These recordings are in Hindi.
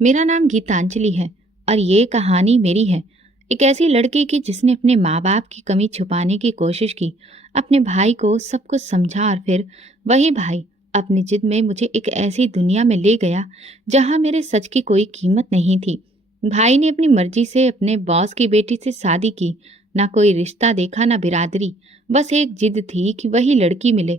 मेरा नाम गीतांजलि है और ये कहानी मेरी है। एक ऐसी लड़की की जिसने अपने माँ बाप की कमी छुपाने की कोशिश की, अपने भाई को सब कुछ समझा और फिर वही भाई अपनी जिद में मुझे एक ऐसी दुनिया में ले गया जहाँ मेरे सच की कोई कीमत नहीं थी। भाई ने अपनी मर्जी से अपने बॉस की बेटी से शादी की, ना कोई रिश्ता देखा ना बिरादरी, बस एक जिद थी कि वही लड़की मिले।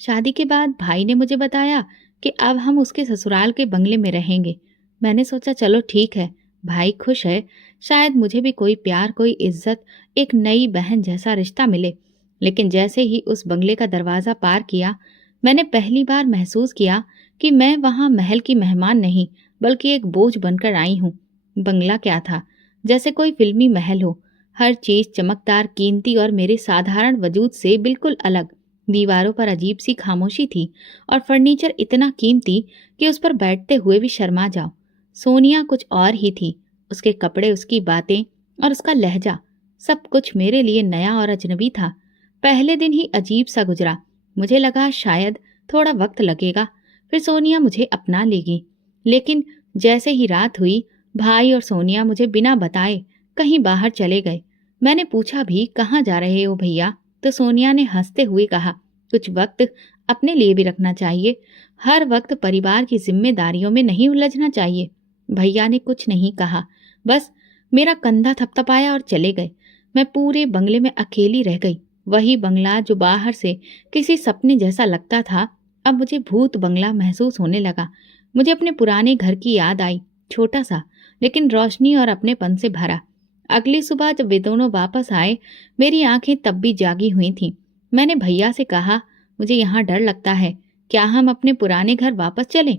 शादी के बाद भाई ने मुझे बताया कि अब हम उसके ससुराल के बंगले में रहेंगे। मैंने सोचा चलो ठीक है, भाई खुश है, शायद मुझे भी कोई प्यार, कोई इज्जत, एक नई बहन जैसा रिश्ता मिले। लेकिन जैसे ही उस बंगले का दरवाज़ा पार किया, मैंने पहली बार महसूस किया कि मैं वहाँ महल की मेहमान नहीं, बल्कि एक बोझ बनकर आई हूँ। बंगला क्या था, जैसे कोई फिल्मी महल हो, हर चीज़ चमकदार, कीमती और मेरे साधारण वजूद से बिल्कुल अलग। दीवारों पर अजीब सी खामोशी थी और फर्नीचर इतना कीमती कि उस पर बैठते हुए भी शर्मा जाओ। सोनिया कुछ और ही थी, उसके कपड़े, उसकी बातें और उसका लहजा, सब कुछ मेरे लिए नया और अजनबी था। पहले दिन ही अजीब सा गुजरा। मुझे लगा शायद थोड़ा वक्त लगेगा, फिर सोनिया मुझे अपना लेगी। लेकिन जैसे ही रात हुई, भाई और सोनिया मुझे बिना बताए कहीं बाहर चले गए। मैंने पूछा भी कहाँ जा रहे हो भैया, तो सोनिया ने हंसते हुए कहा, कुछ वक्त अपने लिए भी रखना चाहिए, हर वक्त परिवार की जिम्मेदारियों में नहीं उलझना चाहिए। भैया ने कुछ नहीं कहा, बस मेरा कंधा थपथपाया और चले गए। मैं पूरे बंगले में अकेली रह गई। वही बंगला जो बाहर से किसी सपने जैसा लगता था, अब मुझे भूत बंगला महसूस होने लगा। मुझे अपने पुराने घर की याद आई, छोटा सा लेकिन रोशनी और अपनेपन से भरा। अगली सुबह जब वे दोनों वापस आए, मेरी आंखें तब भी जागी हुई थीं। मैंने भैया से कहा, मुझे यहाँ डर लगता है, क्या हम अपने पुराने घर वापस चलें?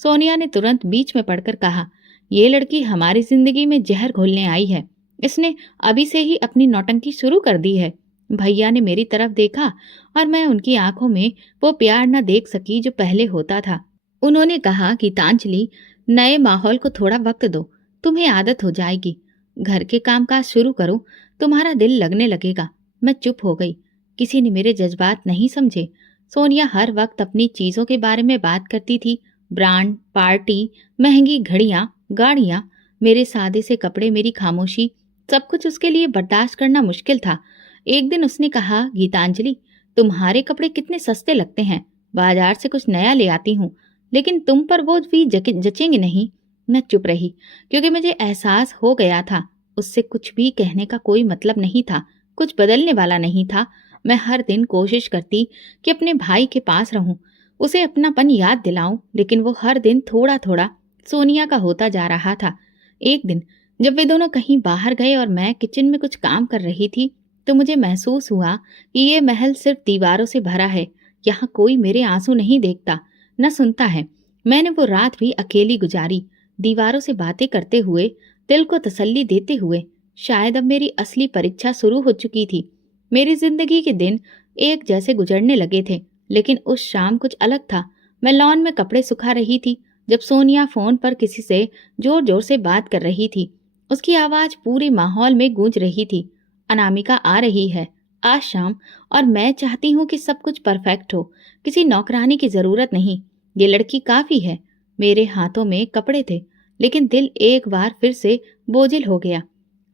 सोनिया ने तुरंत बीच में पड़कर कहा, ये लड़की हमारी जिंदगी में जहर घोलने आई है, इसने अभी से ही अपनी नौटंकी शुरू कर दी है। भैया ने मेरी तरफ देखा और मैं उनकी आंखों में वो प्यार न देख सकी जो पहले होता था। उन्होंने कहा, गीतांजलि, नए माहौल को थोड़ा वक्त दो, तुम्हें आदत हो जाएगी। घर के कामकाज शुरू करो, तुम्हारा दिल लगने लगेगा। मैं चुप हो गई। किसी ने मेरे जज्बात नहीं समझे। सोनिया हर वक्त अपनी चीजों के बारे में बात करती थी, ब्रांड, पार्टी, महंगी घड़ियां, गाड़ियां। मेरे सादे से कपड़े, मेरी खामोशी, सब कुछ उसके लिए बर्दाश्त करना मुश्किल था। एक दिन उसने कहा, गीतांजलि, तुम्हारे कपड़े कितने सस्ते लगते हैं, बाजार से कुछ नया ले आती हूँ, लेकिन तुम पर वो भी जचेंगे नहीं। मैं चुप रही, क्योंकि मुझे एहसास हो गया था उससे कुछ भी कहने का कोई मतलब नहीं था, कुछ बदलने वाला नहीं था। मैं हर दिन कोशिश करती कि अपने भाई के पास रहूं, उसे अपनापन याद दिलाऊं, लेकिन वो हर दिन थोड़ा थोड़ा सोनिया का होता जा रहा था। एक दिन जब वे दोनों कहीं बाहर गए और मैं किचन में कुछ काम कर रही थी, तो मुझे महसूस हुआ कि ये महल सिर्फ दीवारों से भरा है, यहाँ कोई मेरे आंसू नहीं देखता, न सुनता है। मैंने वो रात भी अकेली गुजारी, दीवारों से बातें करते हुए, दिल को तसल्ली देते हुए। शायद अब मेरी असली परीक्षा शुरू हो चुकी थी। मेरी जिंदगी के दिन एक जैसे गुजरने लगे थे, लेकिन उस शाम कुछ अलग था। मैं लॉन में कपड़े सुखा रही थी जब सोनिया फोन पर किसी से जोर जोर से बात कर रही थी। उसकी आवाज पूरे माहौल में गूंज रही थी, अनामिका आ रही है आज शाम, और मैं चाहती हूँ कि सब कुछ परफेक्ट हो, किसी नौकरानी की जरूरत नहीं, ये लड़की काफी है। मेरे हाथों में कपड़े थे, लेकिन दिल एक बार फिर से बोझिल हो गया।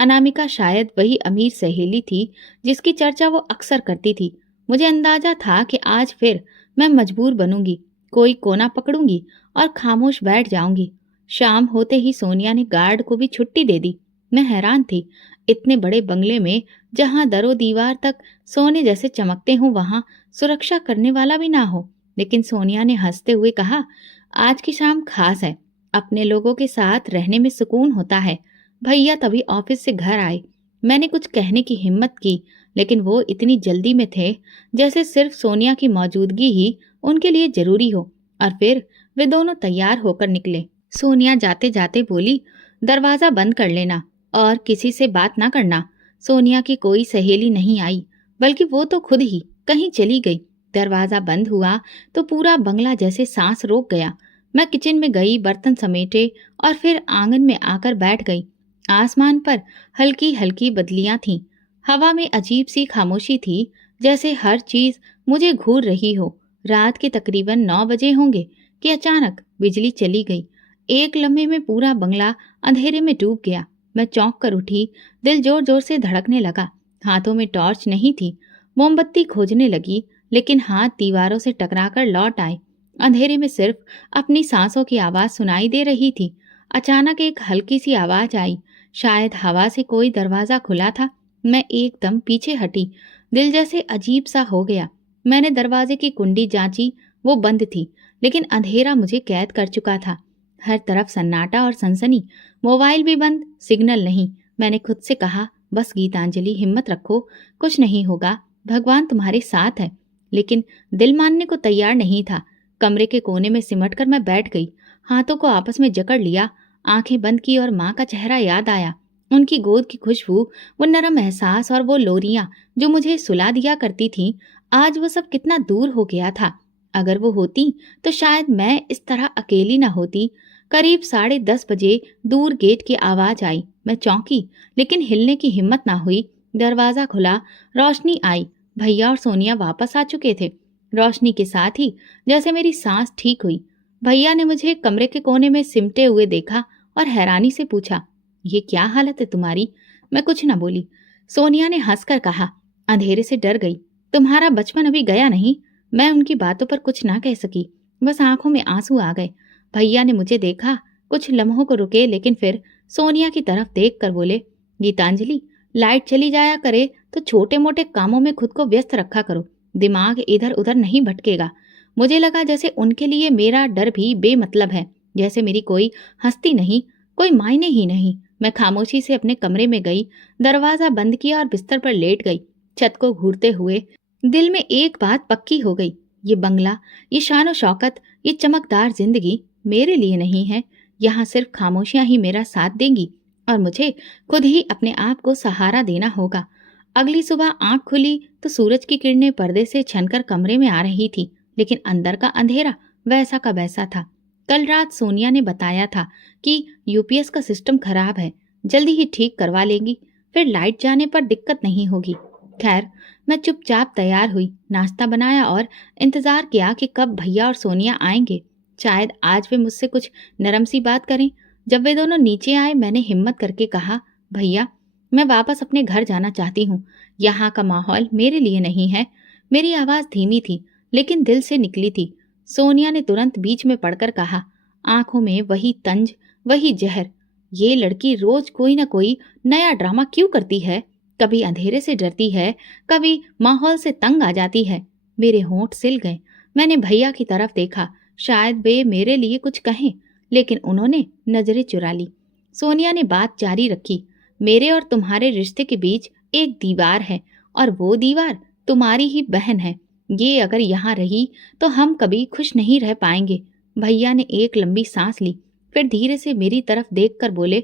अनामिका शायद वही अमीर सहेली थी जिसकी चर्चा वो अक्सर करती थी। मुझे अंदाजा था कि आज फिर मैं मजबूर बनूंगी, कोई कोना पकड़ूंगी और खामोश बैठ जाऊंगी। शाम होते ही सोनिया ने गार्ड को भी छुट्टी दे दी। मैं हैरान थी, इतने बड़े बंगले में जहां दरो दीवार तक सोने जैसे चमकते हों, वहां सुरक्षा करने वाला भी ना हो। लेकिन सोनिया ने हंसते हुए कहा, आज की शाम खास है, अपने लोगों के साथ रहने में सुकून होता है। भैया तभी ऑफिस से घर आए। मैंने कुछ कहने की हिम्मत की, लेकिन वो इतनी जल्दी में थे जैसे सिर्फ सोनिया की मौजूदगी ही उनके लिए जरूरी हो। और फिर वे दोनों तैयार होकर निकले। सोनिया जाते जाते बोली, दरवाजा बंद कर लेना और किसी से बात ना करना। सोनिया की कोई सहेली नहीं आई, बल्कि वो तो खुद ही कहीं चली गई। दरवाजा बंद हुआ तो पूरा बंगला जैसे सांस रोक गया। मैं किचन में गई, बर्तन समेटे और फिर आंगन में आकर बैठ गई। आसमान पर हल्की हल्की बदलियां थीं। हवा में अजीब सी खामोशी थी, जैसे हर चीज मुझे घूर रही हो। रात के तकरीबन 9 बजे होंगे कि अचानक बिजली चली गई। एक लम्हे में पूरा बंगला अंधेरे में डूब गया। मैं चौंक कर उठी, दिल जोर जोर से धड़कने लगा। हाथों में टॉर्च नहीं थी। मोमबत्ती खोजने लगी, लेकिन हाथ दीवारों से टकराकर लौट आए। अंधेरे में सिर्फ अपनी सांसों की आवाज सुनाई दे रही थी। अचानक एक हल्की सी आवाज आई, शायद हवा से कोई दरवाजा खुला था। मैं एकदम पीछे हटी, दिल जैसे अजीब सा हो गया। मैंने दरवाजे की कुंडी जांची, वो बंद थी, लेकिन अंधेरा मुझे कैद कर चुका था। हर तरफ सन्नाटा और सनसनी, मोबाइल भी बंद, सिग्नल नहीं। मैंने खुद से कहा, बस गीतांजलि, हिम्मत रखो, कुछ नहीं होगा, भगवान तुम्हारे साथ है। लेकिन दिल मानने को तैयार नहीं था। कमरे के कोने में सिमट कर मैं बैठ गई, हाथों को आपस में जकड़ लिया, आंखें बंद की और माँ का चेहरा याद आया। उनकी गोद की खुशबू, वो नरम एहसास और वो लोरियां जो मुझे सुला दिया करती थीं, आज वो सब कितना दूर हो गया था। अगर वो होती तो शायद मैं इस तरह अकेली न होती। करीब 10:30 बजे दूर गेट की आवाज आई। मैं चौंकी, लेकिन हिलने की हिम्मत ना हुई। दरवाजा खुला, रोशनी आई। भैया और सोनिया वापस आ चुके थे। रोशनी के साथ ही जैसे मेरी सांस ठीक हुई। भैया ने मुझे कमरे के कोने में सिमटे हुए देखा और हैरानी से पूछा, ये क्या हालत है तुम्हारी? मैं कुछ न बोली। सोनिया ने हंसकर कहा, अंधेरे से डर गई, तुम्हारा बचपन अभी गया नहीं। मैं उनकी बातों पर कुछ ना कह सकी, बस आंखों में आंसू आ गए। भैया ने मुझे देखा, कुछ लम्हों को रुके, लेकिन फिर सोनिया की तरफ देख कर बोले, गीतांजलि, लाइट चली जाया करे तो छोटे मोटे कामों में खुद को व्यस्त रखा करो, दिमाग इधर उधर नहीं भटकेगा। मुझे लगा जैसे उनके लिए मेरा डर भी बेमतलब है, जैसे मेरी कोई हस्ती नहीं, कोई मायने ही नहीं। मैं खामोशी से अपने कमरे में गई, दरवाजा बंद किया और बिस्तर पर लेट गई। छत को घूरते हुए दिल में एक बात पक्की हो गई, ये बंगला, ये शान और शौकत, ये चमकदार जिंदगी मेरे लिए नहीं है। यहाँ सिर्फ खामोशियां ही मेरा साथ देंगी और मुझे खुद ही अपने आप को सहारा देना होगा। अगली सुबह आंख खुली तो सूरज की किरणें पर्दे से छनकर कमरे में आ रही थी, लेकिन अंदर का अंधेरा वैसा का वैसा था। कल रात सोनिया ने बताया था कि यूपीएस का सिस्टम खराब है, जल्दी ही ठीक करवा लेंगी, फिर लाइट जाने पर दिक्कत नहीं होगी। खैर, मैं चुपचाप तैयार हुई, नाश्ता बनाया और इंतजार किया कि कब भैया और सोनिया आएंगे। शायद आज वे मुझसे कुछ नरम सी बात करें। जब वे दोनों नीचे आए, मैंने हिम्मत करके कहा, भैया, मैं वापस अपने घर जाना चाहती हूँ, यहाँ का माहौल मेरे लिए नहीं है। मेरी आवाज धीमी थी, लेकिन दिल से निकली थी। सोनिया ने तुरंत बीच में पड़कर कहा, आंखों में वही तंज, वही जहर। ये लड़की रोज कोई ना कोई नया ड्रामा क्यों करती है? कभी अंधेरे से डरती है, कभी माहौल से तंग आ जाती है। मेरे होंठ सिल गए। मैंने भैया की तरफ देखा, शायद वे मेरे लिए कुछ कहें, लेकिन उन्होंने नजरें चुरा ली। सोनिया ने बात जारी रखी, मेरे और तुम्हारे रिश्ते के बीच एक दीवार है, और वो दीवार तुम्हारी ही बहन है। ये अगर यहाँ रही तो हम कभी खुश नहीं रह पाएंगे। भैया ने एक लंबी सांस ली, फिर धीरे से मेरी तरफ देखकर बोले,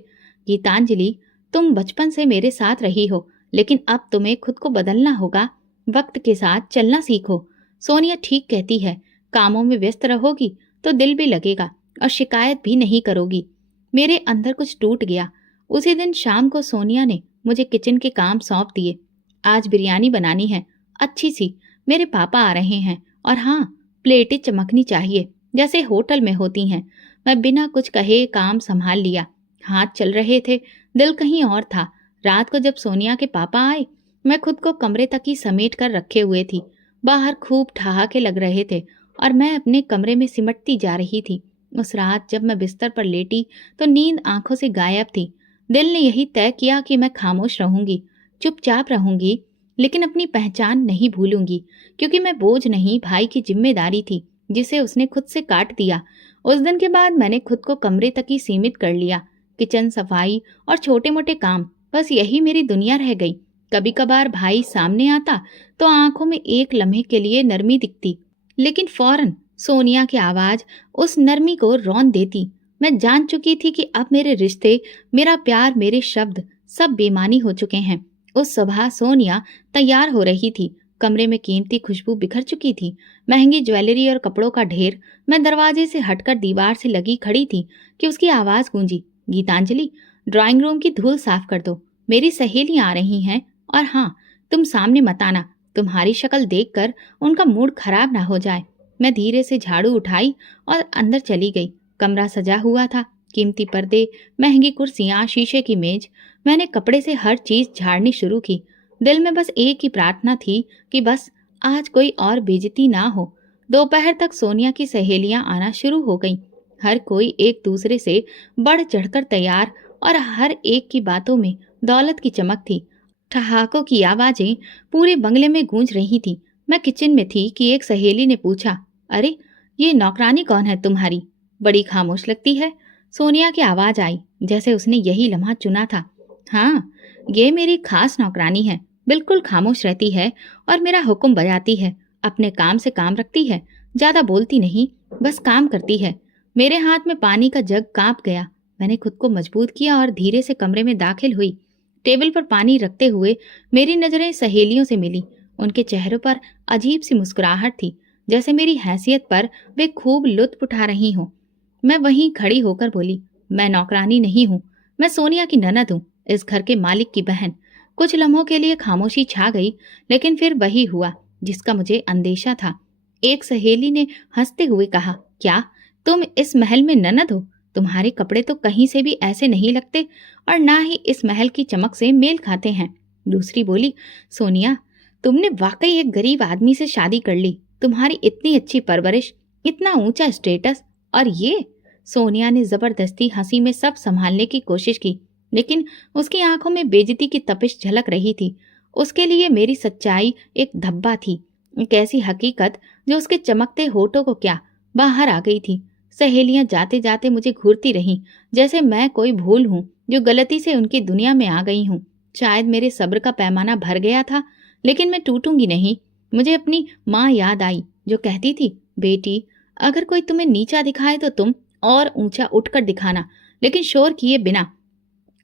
गीतांजलि, तुम बचपन से मेरे साथ रही हो, लेकिन अब तुम्हें खुद को बदलना होगा। वक्त के साथ चलना सीखो। सोनिया ठीक कहती है, कामों में व्यस्त रहोगी तो दिल भी लगेगा और शिकायत भी नहीं करोगी। मेरे अंदर कुछ टूट गया। उसी दिन शाम को सोनिया ने मुझे किचन के काम सौंप दिए। आज बिरयानी बनानी है, अच्छी सी, मेरे पापा आ रहे हैं, और हाँ, प्लेटें चमकनी चाहिए जैसे होटल में होती हैं। मैं बिना कुछ कहे काम संभाल लिया। हाथ चल रहे थे, दिल कहीं और था। रात को जब सोनिया के पापा आए, मैं खुद को कमरे तक ही समेट कर रखे हुए थी। बाहर खूब ठहाके लग रहे थे और मैं अपने कमरे में सिमटती जा रही थी। उस रात जब मैं बिस्तर पर लेटी तो नींद आंखों से गायब थी। दिल ने यही तय किया कि मैं खामोश रहूंगी, चुपचाप रहूंगी, लेकिन अपनी पहचान नहीं भूलूंगी, क्योंकि मैं बोझ नहीं, भाई की जिम्मेदारी थी जिसे उसने खुद से काट दिया। उस दिन के बाद मैंने खुद को कमरे तक ही सीमित कर लिया। किचन सफाई और छोटे मोटे काम, बस यही मेरी दुनिया रह गई। कभी कभार भाई सामने आता तो आंखों में एक लम्हे के लिए नरमी दिखती, लेकिन फौरन सोनिया की आवाज उस नरमी को रौंद देती। मैं जान चुकी थी कि अब मेरे रिश्ते, मेरा प्यार, मेरे शब्द सब बेमानी हो चुके हैं। उस सुबह सोनिया तैयार हो रही थी। कमरे में कीमती खुशबू बिखर चुकी थी, महंगी ज्वेलरी और कपड़ों का ढेर। मैं दरवाजे से हटकर दीवार से लगी खड़ी थी कि उसकी आवाज गूंजी, गीतांजलि, ड्राइंग रूम की धूल साफ कर दो, मेरी सहेलियां आ रही हैं, और हाँ, तुम सामने मत आना, तुम्हारी शक्ल देखकर उनका मूड खराब ना हो जाए। मैं धीरे से झाड़ू उठाई और अंदर चली गई। कमरा सजा हुआ था, कीमती पर्दे, महंगी कुर्सियां, शीशे की मेज। मैंने कपड़े से हर चीज झाड़नी शुरू की। दिल में बस एक ही प्रार्थना थी कि बस आज कोई और बेइज्जती ना हो। दोपहर तक सोनिया की सहेलियां आना शुरू हो गईं। हर कोई एक दूसरे से बढ़ चढ़कर तैयार और हर एक की बातों में दौलत की चमक थी। ठहाकों की आवाजें पूरे बंगले में गूंज रही थी। मैं किचन में थी कि एक सहेली ने पूछा, अरे ये नौकरानी कौन है तुम्हारी? बड़ी खामोश लगती है। सोनिया की आवाज आई, जैसे उसने यही लम्हा चुना था। हाँ, ये मेरी खास नौकरानी है। बिल्कुल खामोश रहती है और मेरा हुक्म बजाती है। अपने काम से काम रखती है, ज्यादा बोलती नहीं, बस काम करती है। मेरे हाथ में पानी का जग कांप गया। मैंने खुद को मजबूत किया और धीरे से कमरे में दाखिल हुई। टेबल पर पानी रखते हुए मेरी नजरें सहेलियों से मिली। उनके चेहरों पर अजीब सी मुस्कुराहट थी, जैसे मेरी हैसियत पर वे खूब लुत्फ उठा रही हों। मैं वहीं खड़ी होकर बोली, मैं नौकरानी नहीं हूँ, मैं सोनिया की ननद हूँ, इस घर के मालिक की बहन। कुछ लम्हों के लिए खामोशी छा गई, लेकिन फिर वही हुआ जिसका मुझे अंदेशा था। एक सहेली ने हंसते हुए कहा, क्या तुम इस महल में ननद हो? तुम्हारे कपड़े तो कहीं से भी ऐसे नहीं लगते और ना ही इस महल की चमक से मेल खाते हैं। दूसरी बोली, सोनिया, तुमने वाकई एक गरीब आदमी से शादी कर ली। तुम्हारी इतनी अच्छी परवरिश, इतना ऊंचा स्टेटस, और ये। सोनिया ने जबरदस्ती हंसी में सब संभालने की कोशिश की, लेकिन उसकी आंखों में बेइज्जती की तपिश झलक रही थी। उसके लिए मेरी सच्चाई एक धब्बा थी, एक ऐसी हकीकत जो उसके चमकते होठों को क्या बाहर आ गई थी। सहेलियां जाते जाते मुझे घूरती रहीं, जैसे मैं कोई भूल हूं जो गलती से उनकी दुनिया में आ गई हूं। शायद मेरे सब्र का पैमाना भर गया था, लेकिन मैं टूटूंगी नहीं। मुझे अपनी माँ याद आई, जो कहती थी, बेटी, अगर कोई तुम्हें नीचा दिखाए तो तुम और ऊंचा उठकर दिखाना, लेकिन शोर किए बिना।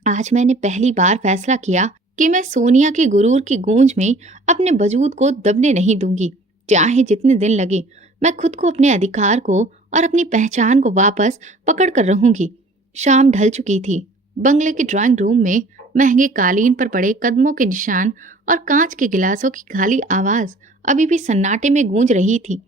आज मैंने पहली बार फैसला किया कि मैं सोनिया की गुरूर की गूंज में अपने वजूद को दबने नहीं दूंगी। चाहे जितने दिन लगे, मैं खुद को, अपने अधिकार को और अपनी पहचान को वापस पकड़ कर रहूंगी। शाम ढल चुकी थी। बंगले के ड्राइंग रूम में महंगे कालीन पर पड़े कदमों के निशान और कांच के गिलासों की खाली आवाज अभी भी सन्नाटे में गूंज रही थी।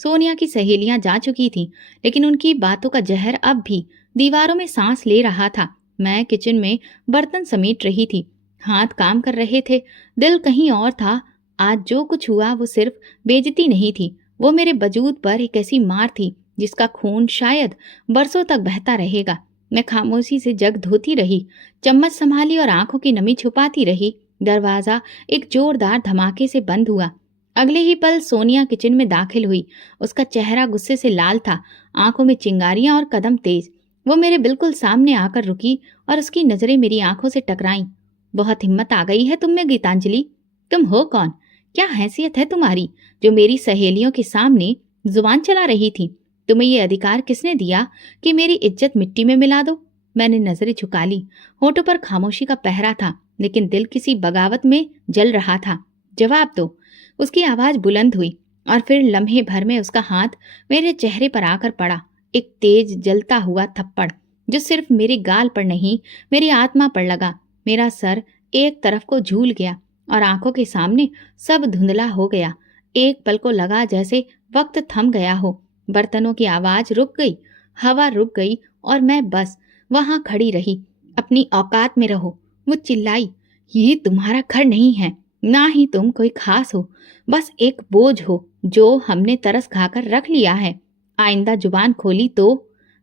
सोनिया की सहेलियां जा चुकी थीं, लेकिन उनकी बातों का जहर अब भी दीवारों में सांस ले रहा था। मैं किचन में बर्तन समेट रही थी। हाथ काम कर रहे थे, दिल कहीं और था। आज जो कुछ हुआ वो सिर्फ बेइज्जती नहीं थी, वो मेरे वजूद पर एक ऐसी मार थी जिसका खून शायद बरसों तक बहता रहेगा। मैं खामोशी से जग धोती रही, चम्मच संभाली और आंखों की नमी छुपाती रही। दरवाजा एक जोरदार धमाके से बंद हुआ। अगले ही पल सोनिया किचन में दाखिल हुई। उसका चेहरा गुस्से से लाल था, आंखों में चिंगारियां और कदम तेज। वो मेरे बिल्कुल सामने आकर रुकी और उसकी नजरें मेरी आंखों से टकराईं। बहुत हिम्मत आ गई है तुम में, गीतांजलि। तुम हो कौन? क्या हैसियत है तुम्हारी जो मेरी सहेलियों के सामने जुबान चला रही थी? तुम्हें ये अधिकार किसने दिया कि मेरी इज्जत मिट्टी में मिला दो? मैंने नजरें झुका ली। होठों पर खामोशी का पहरा था, लेकिन दिल किसी बगावत में जल रहा था। जवाब दो। उसकी आवाज बुलंद हुई और फिर लम्हे भर में उसका हाथ मेरे चेहरे पर आकर पड़ा। एक तेज जलता हुआ थप्पड़ जो सिर्फ मेरे गाल पर नहीं, मेरी आत्मा पर लगा। मेरा सर एक तरफ को झूल गया और आंखों के सामने सब धुंधला हो गया। एक पल को लगा जैसे वक्त थम गया हो। बर्तनों की आवाज रुक गई, हवा रुक गई और मैं बस वहां खड़ी रही। अपनी औकात में रहो, वो चिल्लाई। ये तुम्हारा घर नहीं है, ना ही तुम कोई खास हो, बस एक बोझ हो जो हमने तरस खाकर रख लिया है। आइंदा जुबान खोली तो।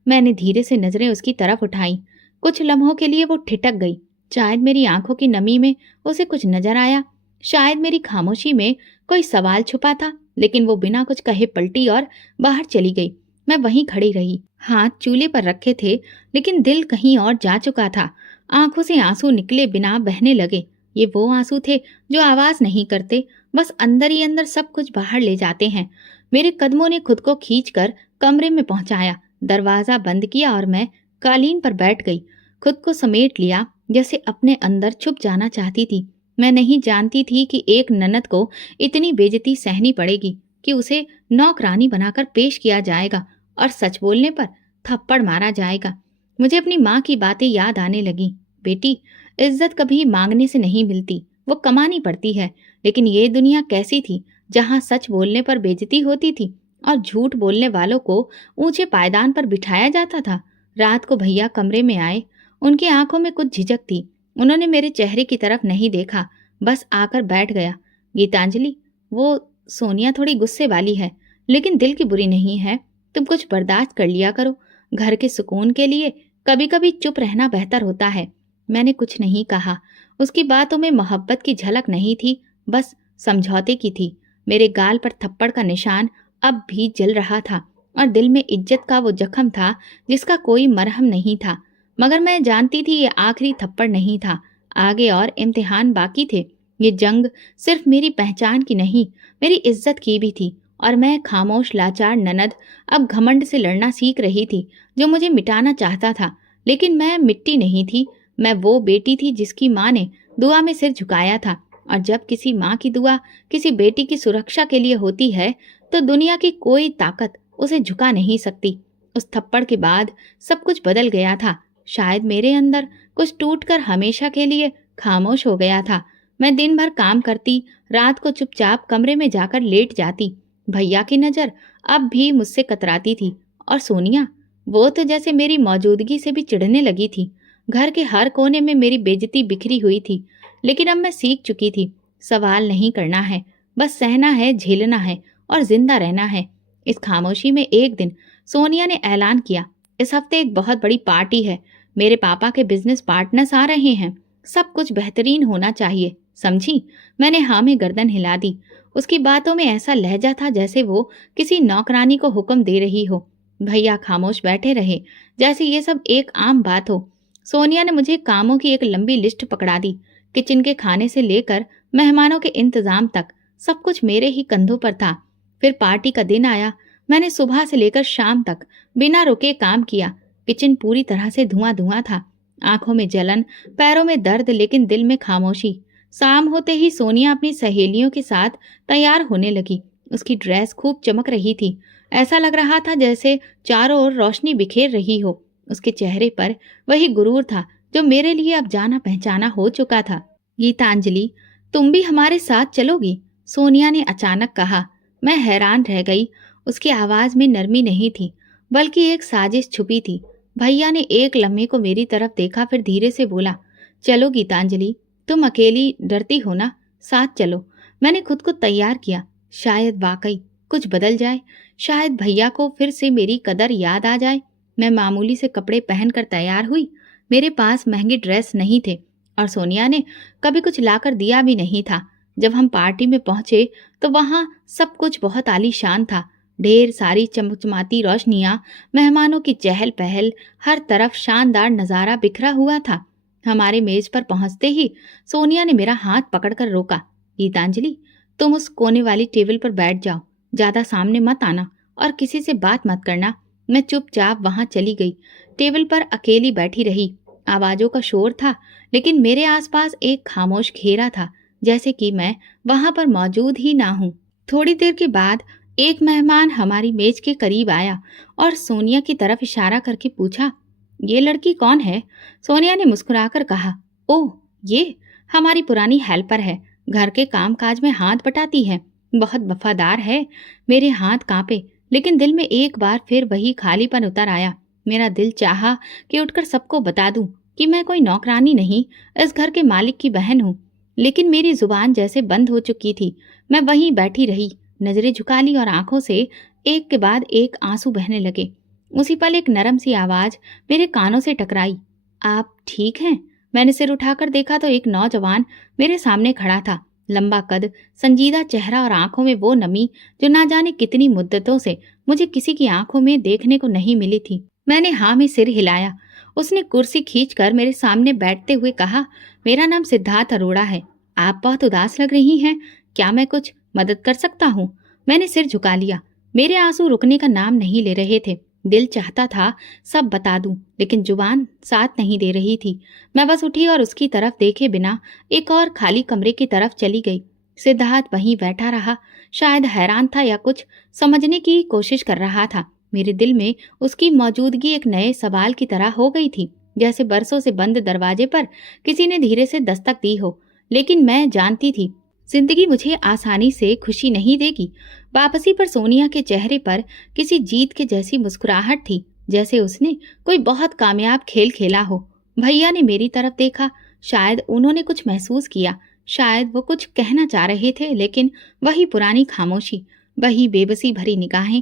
मैंने धीरे से नजरें उसकी तरफ उठाई। कुछ लम्हों के लिए वो ठिठक गई। शायद मेरी आंखों की नमी में उसे कुछ नजर आया, शायद मेरी खामोशी में कोई सवाल छुपा था, लेकिन वो बिना कुछ कहे पलटी और बाहर चली गई। मैं वहीं खड़ी रही। हाथ चूल्हे पर रखे थे, लेकिन दिल कहीं और जा चुका था। आंखों से आंसू निकले बिना बहने लगे। ये वो आंसू थे जो आवाज नहीं करते, बस अंदर ही अंदर सब कुछ बाहर ले जाते हैं। मेरे कदमों ने खुद को खींचकर कमरे में पहुंचाया। दरवाजा बंद किया और मैं कालीन पर बैठ गई। खुद को समेट लिया, जैसे अपने अंदर छुप जाना चाहती थी। मैं नहीं जानती थी कि एक ननद को इतनी बेइज्जती सहनी पड़ेगी, कि उसे नौकरानी बनाकर पेश किया जाएगा और सच बोलने पर थप्पड़ मारा जाएगा। मुझे अपनी माँ की बातें याद आने लगी। बेटी, इज्जत कभी मांगने से नहीं मिलती, वो कमानी पड़ती है। लेकिन ये दुनिया कैसी थी जहाँ सच बोलने पर बेइज्जती होती थी और झूठ बोलने वालों को ऊंचे पायदान पर बिठाया जाता था। रात को भैया कमरे में आए। उनकी आंखों में कुछ झिझक थी। उन्होंने मेरे चेहरे की तरफ नहीं देखा, बस आकर बैठ गया। गीतांजलि, वो सोनिया थोड़ी गुस्से वाली है, लेकिन दिल की बुरी नहीं है। तुम कुछ बर्दाश्त कर लिया करो। घर के सुकून के लिए कभी कभी चुप रहना बेहतर होता है। मैंने कुछ नहीं कहा। उसकी बातों में मोहब्बत की झलक नहीं थी, बस समझौते की थी। मेरे गाल पर थप्पड़ का निशान अब भी जल रहा था और दिल में इज्जत का वो जख्म था जिसका कोई मरहम नहीं था। मगर मैं जानती थी ये आखिरी थप्पड़ नहीं था। आगे और इम्तिहान बाकी थे। ये जंग सिर्फ मेरी पहचान की नहीं, मेरी इज्जत की भी थी। और मैं खामोश लाचार ननद अब घमंड से लड़ना सीख रही थी, जो मुझे मिटाना चाहता था। लेकिन मैं मिट्टी नहीं थी। मैं वो बेटी थी जिसकी माँ ने दुआ में सिर झुकाया था। और जब किसी माँ की दुआ किसी बेटी की सुरक्षा के लिए होती है, तो दुनिया की कोई ताकत उसे झुका नहीं सकती। उस थप्पड़ के बाद सब कुछ बदल गया था। शायद मेरे अंदर कुछ टूटकर हमेशा के लिए खामोश हो गया था। मैं दिन भर काम करती, रात को चुपचाप कमरे में जाकर लेट जाती। भैया की नज़र अब भी मुझसे कतराती थी। और सोनिया, वो तो जैसे मेरी मौजूदगी से भी चिढ़ने लगी थी। घर के हर कोने में मेरी बेइज्जती बिखरी हुई थी। लेकिन अब मैं सीख चुकी थी, सवाल नहीं करना है, बस सहना है, झेलना है और जिंदा रहना है। इस खामोशी में एक दिन सोनिया ने ऐलान किया, इस हफ्ते एक बहुत बड़ी पार्टी है। मेरे पापा के बिजनेस पार्टनर्स आ रहे हैं। सब कुछ बेहतरीन होना चाहिए, समझी? मैंने हाँ में गर्दन हिला दी। उसकी बातों में ऐसा लहजा था जैसे वो किसी नौकरानी को हुक्म दे रही हो। भैया खामोश बैठे रहे, जैसे ये सब एक आम बात हो। सोनिया ने मुझे कामों की एक लंबी लिस्ट पकड़ा दी। किचन के खाने से लेकर मेहमानों के इंतजाम तक सब कुछ मेरे ही कंधों पर था। फिर पार्टी का दिन आया। मैंने सुबह से लेकर शाम तक बिना रुके काम किया। किचन पूरी तरह से धुआं धुआं था। आंखों में जलन, पैरों में दर्द, लेकिन दिल में खामोशी। शाम होते ही सोनिया अपनी सहेलियों के साथ तैयार होने लगी। उसकी ड्रेस खूब चमक रही थी। ऐसा लग रहा था जैसे चारों ओर रोशनी बिखेर रही हो। उसके चेहरे पर वही गुरूर था जो मेरे लिए अब जाना पहचाना हो चुका था। गीतांजलि, तुम भी हमारे साथ चलोगी? सोनिया ने अचानक कहा। मैं हैरान रह गई। उसकी आवाज में नरमी नहीं थी, बल्कि एक साजिश छुपी थी। भैया ने एक लम्हे को मेरी तरफ देखा, फिर धीरे से बोला, चलो गीतांजलि, तुम अकेली डरती हो ना, साथ चलो। मैंने खुद को तैयार किया। शायद वाकई कुछ बदल जाए, शायद भैया को फिर से मेरी कदर याद आ जाए। मैं मामूली से कपड़े पहनकर तैयार हुई। मेरे पास महंगे ड्रेस नहीं थे और सोनिया ने कभी कुछ लाकर दिया भी नहीं था। जब हम पार्टी में पहुंचे तो वहां सब कुछ बहुत आलीशान था। ढेर सारी चमचमाती रोशनियां, मेहमानों की चहल पहल, हर तरफ शानदार नजारा बिखरा हुआ था। हमारे मेज पर पहुंचते ही सोनिया ने मेरा हाथ पकड़कर रोका। गीतांजलि, तुम उस कोने वाली टेबल पर बैठ जाओ, ज्यादा सामने मत आना और किसी से बात मत करना। मैं चुपचाप वहां चली गई। टेबल पर अकेली बैठी रही। आवाजों का शोर था, लेकिन मेरे आसपास एक खामोश घेरा था, जैसे कि मैं वहां पर मौजूद ही ना हूं। थोड़ी देर के बाद एक मेहमान हमारी मेज के करीब आया और सोनिया की तरफ इशारा करके पूछा, ये लड़की कौन है? सोनिया ने मुस्कुराकर कहा, ओह, ये हमारी पुरानी हेल्पर है। घर के कामकाज में हाथ बटाती है, बहुत वफादार है। मेरे हाथ कांपे, लेकिन दिल में एक बार फिर वही खालीपन उतर आया। मेरा दिल चाहा कि उठकर सबको बता दूं कि मैं कोई नौकरानी नहीं, इस घर के मालिक की बहन हूँ। लेकिन मेरी जुबान जैसे बंद हो चुकी थी। मैं वहीं बैठी रही, नजरें झुका ली और आंखों से एक के बाद एक आंसू बहने लगे। उसी पल एक नरम सी आवाज मेरे कानों से टकराई, आप ठीक हैं? मैंने सिर उठाकर देखा तो एक नौजवान मेरे सामने खड़ा था। लंबा कद, संजीदा चेहरा और आंखों में वो नमी जो ना जाने कितनी मुद्दतों से मुझे किसी की आंखों में देखने को नहीं मिली थी। मैंने हाँ में सिर हिलाया। उसने कुर्सी खींचकर मेरे सामने बैठते हुए कहा, मेरा नाम सिद्धार्थ अरोड़ा है। आप बहुत उदास लग रही हैं, क्या मैं कुछ मदद कर सकता हूँ? मैंने सिर झुका लिया। मेरे आंसू रुकने का नाम नहीं ले रहे थे। दिल चाहता था सब बता दूं, लेकिन जुबान साथ नहीं दे रही थी। मैं बस उठी और उसकी तरफ देखे बिना एक और खाली कमरे की तरफ चली गई। सिद्धार्थ वहीं बैठा रहा, शायद हैरान था या कुछ समझने की कोशिश कर रहा था। मेरे दिल में उसकी मौजूदगी एक नए सवाल की तरह हो गई थी, जैसे बरसों से बंद दरवाजे पर किसी ने धीरे से दस्तक दी हो। लेकिन मैं जानती थी जिंदगी मुझे आसानी से खुशी नहीं देगी। वापसी पर सोनिया के चेहरे पर किसी जीत के जैसी मुस्कुराहट थी, जैसे उसने कोई बहुत कामयाब खेल खेला हो। भैया ने मेरी तरफ देखा। शायद उन्होंने कुछ महसूस किया, शायद वो कुछ कहना चाह रहे थे, लेकिन वही पुरानी खामोशी, वही बेबसी भरी निगाहें।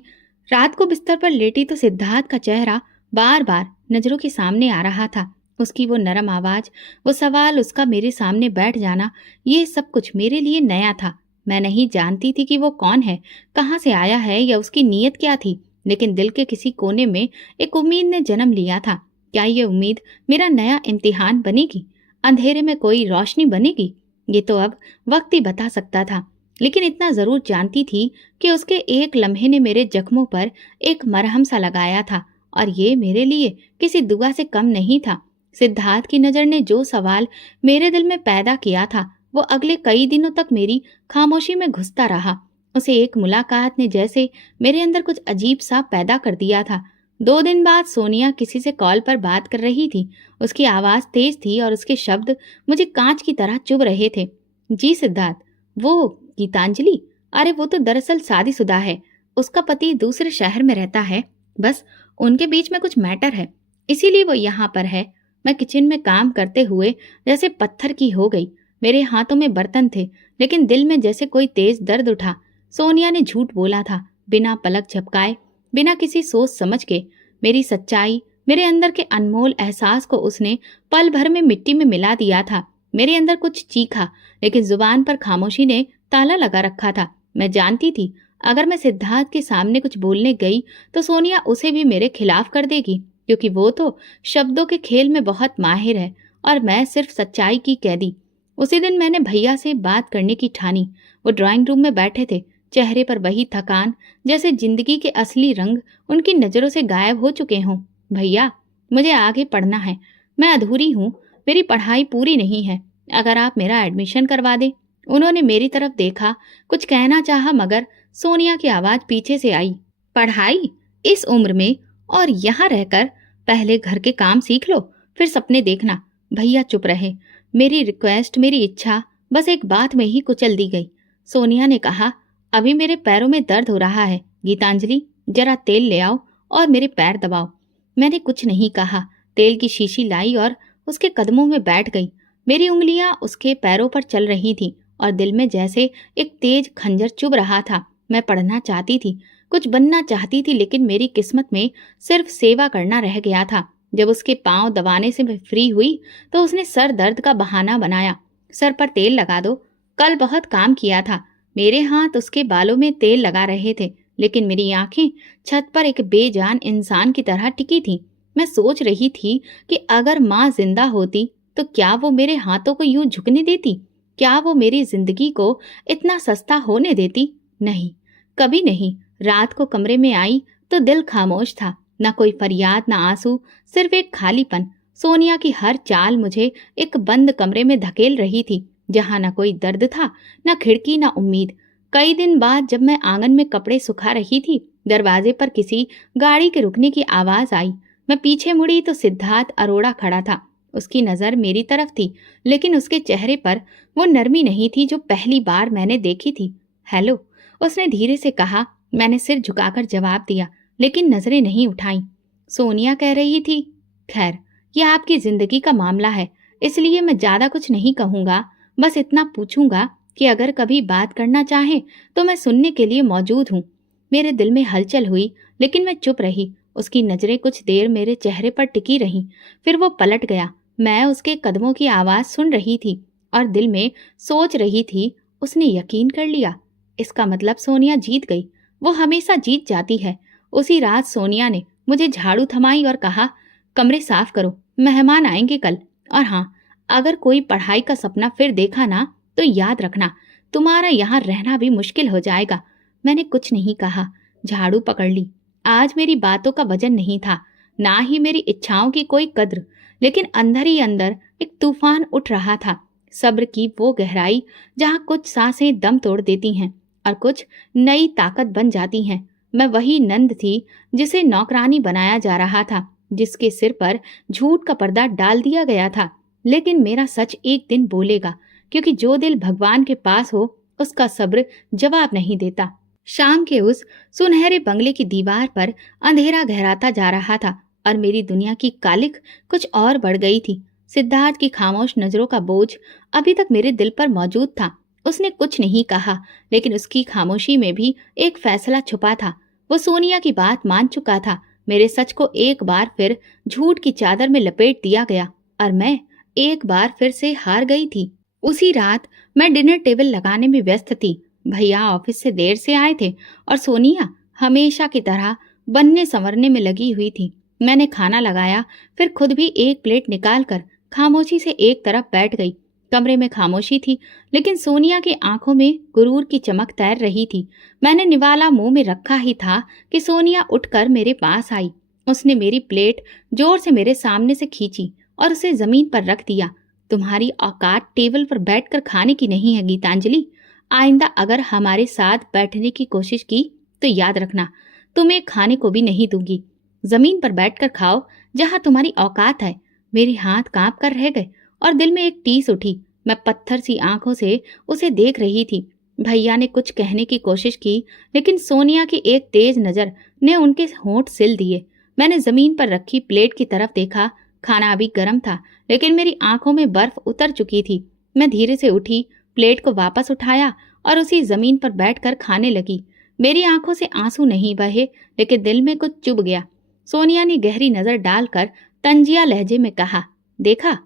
रात को बिस्तर पर लेटी तो सिद्धार्थ का चेहरा बार बार नजरों के सामने आ रहा था। उसकी वो नरम आवाज, वो सवाल, उसका मेरे सामने बैठ जाना, ये सब कुछ मेरे लिए नया था। मैं नहीं जानती थी कि वो कौन है, कहाँ से आया है या उसकी नीयत क्या थी, लेकिन दिल के किसी कोने में एक उम्मीद ने जन्म लिया था। क्या ये उम्मीद मेरा नया इम्तिहान बनेगी, अंधेरे में कोई रोशनी बनेगी? ये तो अब वक्त ही बता सकता था, लेकिन इतना जरूर जानती थी कि उसके एक लम्हे ने मेरे जख्मों पर एक मरहम सा लगाया था, और ये मेरे लिए किसी दुआ से कम नहीं था। सिद्धार्थ की नजर ने जो सवाल मेरे दिल में पैदा किया था, वो अगले कई दिनों तक मेरी खामोशी में घुसता रहा। उसे एक मुलाकात ने जैसे मेरे अंदर कुछ अजीब सा पैदा कर दिया था। 2 दिन बाद सोनिया किसी से कॉल पर बात कर रही थी। उसकी आवाज तेज थी और उसके शब्द मुझे कांच की तरह चुभ रहे थे। जी सिद्धार्थ, वो गीतांजलि? अरे वो तो दरअसल शादीशुदा है, उसका पति दूसरे शहर में रहता है। बस उनके बीच में कुछ मैटर है, इसीलिए वो यहाँ पर है। मैं किचन में काम करते हुए जैसे पत्थर की हो गई। मेरे हाथों में बर्तन थे, लेकिन दिल में जैसे कोई तेज दर्द उठा। सोनिया ने झूठ बोला था, बिना पलक झपकाए, बिना किसी सोच समझ के। मेरी सच्चाई, मेरे अंदर के अनमोल एहसास को उसने पल भर में मिट्टी में मिला दिया था। मेरे अंदर कुछ चीखा, लेकिन जुबान पर खामोशी ने ताला लगा रखा था। मैं जानती थी, अगर मैं सिद्धार्थ के सामने कुछ बोलने गई तो सोनिया उसे भी मेरे खिलाफ कर देगी, क्योंकि वो तो शब्दों के खेल में बहुत माहिर है और मैं सिर्फ सच्चाई की कैदी। उसी दिन मैंने भैया से बात करने की ठानी। वो ड्राइंग रूम में बैठे थे, चेहरे पर वही थकान, जैसे जिंदगी के असली रंग उनकी नजरों से गायब हो चुके हों। भैया, मुझे आगे पढ़ना है, मैं अधूरी हूँ, मेरी पढ़ाई पूरी नहीं है, अगर आप मेरा एडमिशन करवा दें। उन्होंने मेरी तरफ देखा, कुछ कहना चाहा, मगर सोनिया की आवाज पीछे से आई। पढ़ाई? इस उम्र में और यहाँ रहकर? पहले घर के काम सीख लो, फिर सपने देखना। भैया चुप रहे। मेरी रिक्वेस्ट, मेरी इच्छा बस एक बात में ही कुचल दी गई। सोनिया ने कहा, अभी मेरे पैरों में दर्द हो रहा है गीतांजलि, जरा तेल ले आओ और मेरे पैर दबाओ। मैंने कुछ नहीं कहा। तेल की शीशी लाई और उसके कदमों में बैठ गई। मेरी उंगलियां उसके पैरों पर चल रही थीं और दिल में जैसे एक तेज खंजर चुभ रहा था। मैं पढ़ना चाहती थी, कुछ बनना चाहती थी, लेकिन मेरी किस्मत में सिर्फ सेवा करना रह गया था। जब उसके पांव दबाने से मैं फ्री हुई तो उसने सर दर्द का बहाना बनाया। सर पर तेल लगा दो, कल बहुत काम किया था। मेरे हाथ उसके बालों में तेल लगा रहे थे, लेकिन मेरी आंखें छत पर एक बेजान इंसान की तरह टिकी थीं। मैं सोच रही थी कि अगर माँ जिंदा होती तो क्या वो मेरे हाथों को यूं झुकने देती? क्या वो मेरी जिंदगी को इतना सस्ता होने देती? नहीं, कभी नहीं। रात को कमरे में आई तो दिल खामोश था, न कोई फरियाद, न आंसू, सिर्फ एक खालीपन। सोनिया की हर चाल मुझे एक बंद कमरे में धकेल रही थी, जहाँ न कोई दर्द था, न खिड़की, न उम्मीद। कई दिन बाद जब मैं आंगन में कपड़े सुखा रही थी, दरवाजे पर किसी गाड़ी के रुकने की आवाज आई। मैं पीछे मुड़ी तो सिद्धार्थ अरोड़ा खड़ा था। उसकी नजर मेरी तरफ थी, लेकिन उसके चेहरे पर वो नरमी नहीं थी जो पहली बार मैंने देखी थी। हेलो, उसने धीरे से कहा। मैंने सिर झुकाकर जवाब दिया, लेकिन नजरें नहीं उठाई। सोनिया कह रही थी, खैर, यह आपकी जिंदगी का मामला है, इसलिए मैं ज्यादा कुछ नहीं कहूंगा। बस इतना पूछूंगा कि अगर कभी बात करना चाहे तो मैं सुनने के लिए मौजूद हूँ। मेरे दिल में हलचल हुई, लेकिन मैं चुप रही। उसकी नजरें कुछ देर मेरे चेहरे पर टिकी रहीं, फिर वो पलट गया। मैं उसके कदमों की आवाज सुन रही थी और दिल में सोच रही थी, उसने यकीन कर लिया। इसका मतलब सोनिया जीत गई। वो हमेशा जीत जाती है। उसी रात सोनिया ने मुझे झाड़ू थमाई और कहा, कमरे साफ करो, मेहमान आएंगे कल। और हाँ, अगर कोई पढ़ाई का सपना फिर देखा ना तो याद रखना, तुम्हारा यहाँ रहना भी मुश्किल हो जाएगा। मैंने कुछ नहीं कहा, झाड़ू पकड़ ली। आज मेरी बातों का वजन नहीं था, ना ही मेरी इच्छाओं की कोई कद्र, लेकिन अंदर ही अंदर एक तूफान उठ रहा था। सब्र की वो गहराई जहाँ कुछ सांसें दम तोड़ देती हैं और कुछ नई ताकत बन जाती हैं। मैं वही नंद थी जिसे नौकरानी बनाया जा रहा था, जिसके सिर पर झूठ का पर्दा डाल दिया गया था। लेकिन मेरा सच एक दिन बोलेगा, क्योंकि जो दिल भगवान के पास हो उसका सब्र जवाब नहीं देता। शाम के उस सुनहरे बंगले की दीवार पर अंधेरा गहराता जा रहा था और मेरी दुनिया की कालिख कुछ और बढ़ गई थी। सिद्धार्थ की खामोश नजरों का बोझ अभी तक मेरे दिल पर मौजूद था। उसने कुछ नहीं कहा, लेकिन उसकी खामोशी में भी एक फैसला छुपा था। वो सोनिया की बात मान चुका था। मेरे सच को एक बार फिर झूठ की चादर में लपेट दिया गया और मैं एक बार फिर से हार गई थी। उसी रात मैं डिनर टेबल लगाने में व्यस्त थी। भैया ऑफिस से देर से आए थे और सोनिया हमेशा की तरह बनने संवरने में लगी हुई थी। मैंने खाना लगाया, फिर खुद भी एक प्लेट निकालकर खामोशी से एक तरफ बैठ गई। कमरे में खामोशी थी, लेकिन सोनिया की आंखों में गुरूर की चमक तैर रही थी। मैंने निवाला मुंह में रखा ही था कि सोनिया उठकर मेरे पास आई। उसने मेरी प्लेट जोर से मेरे सामने से खींची और उसे जमीन पर रख दिया। तुम्हारी औकात टेबल पर बैठकर खाने की नहीं है गीतांजलि। आइंदा अगर हमारे साथ बैठने की कोशिश की तो याद रखना, तुम्हें खाने को भी नहीं दूंगी। जमीन पर बैठकर खाओ जहां तुम्हारी औकात है। मेरे हाथ कांप कर रह गए और दिल में एक टीस उठी। मैं पत्थर सी आंखों से उसे देख रही थी। भैया ने कुछ कहने की कोशिश की, लेकिन सोनिया की एक तेज नजर ने उनके होंठ सिल दिए। मैंने जमीन पर रखी प्लेट की तरफ देखा। खाना अभी गर्म था, लेकिन मेरी आंखों में बर्फ उतर चुकी थी। मैं धीरे से उठी, प्लेट को वापस उठाया और उसी जमीन पर बैठकर खाने लगी। मेरी आंखों से आंसू नहीं बहे, लेकिन दिल में कुछ चुभ गया। सोनिया ने गहरी नजर डालकर तंजिया लहजे में कहा, देखा,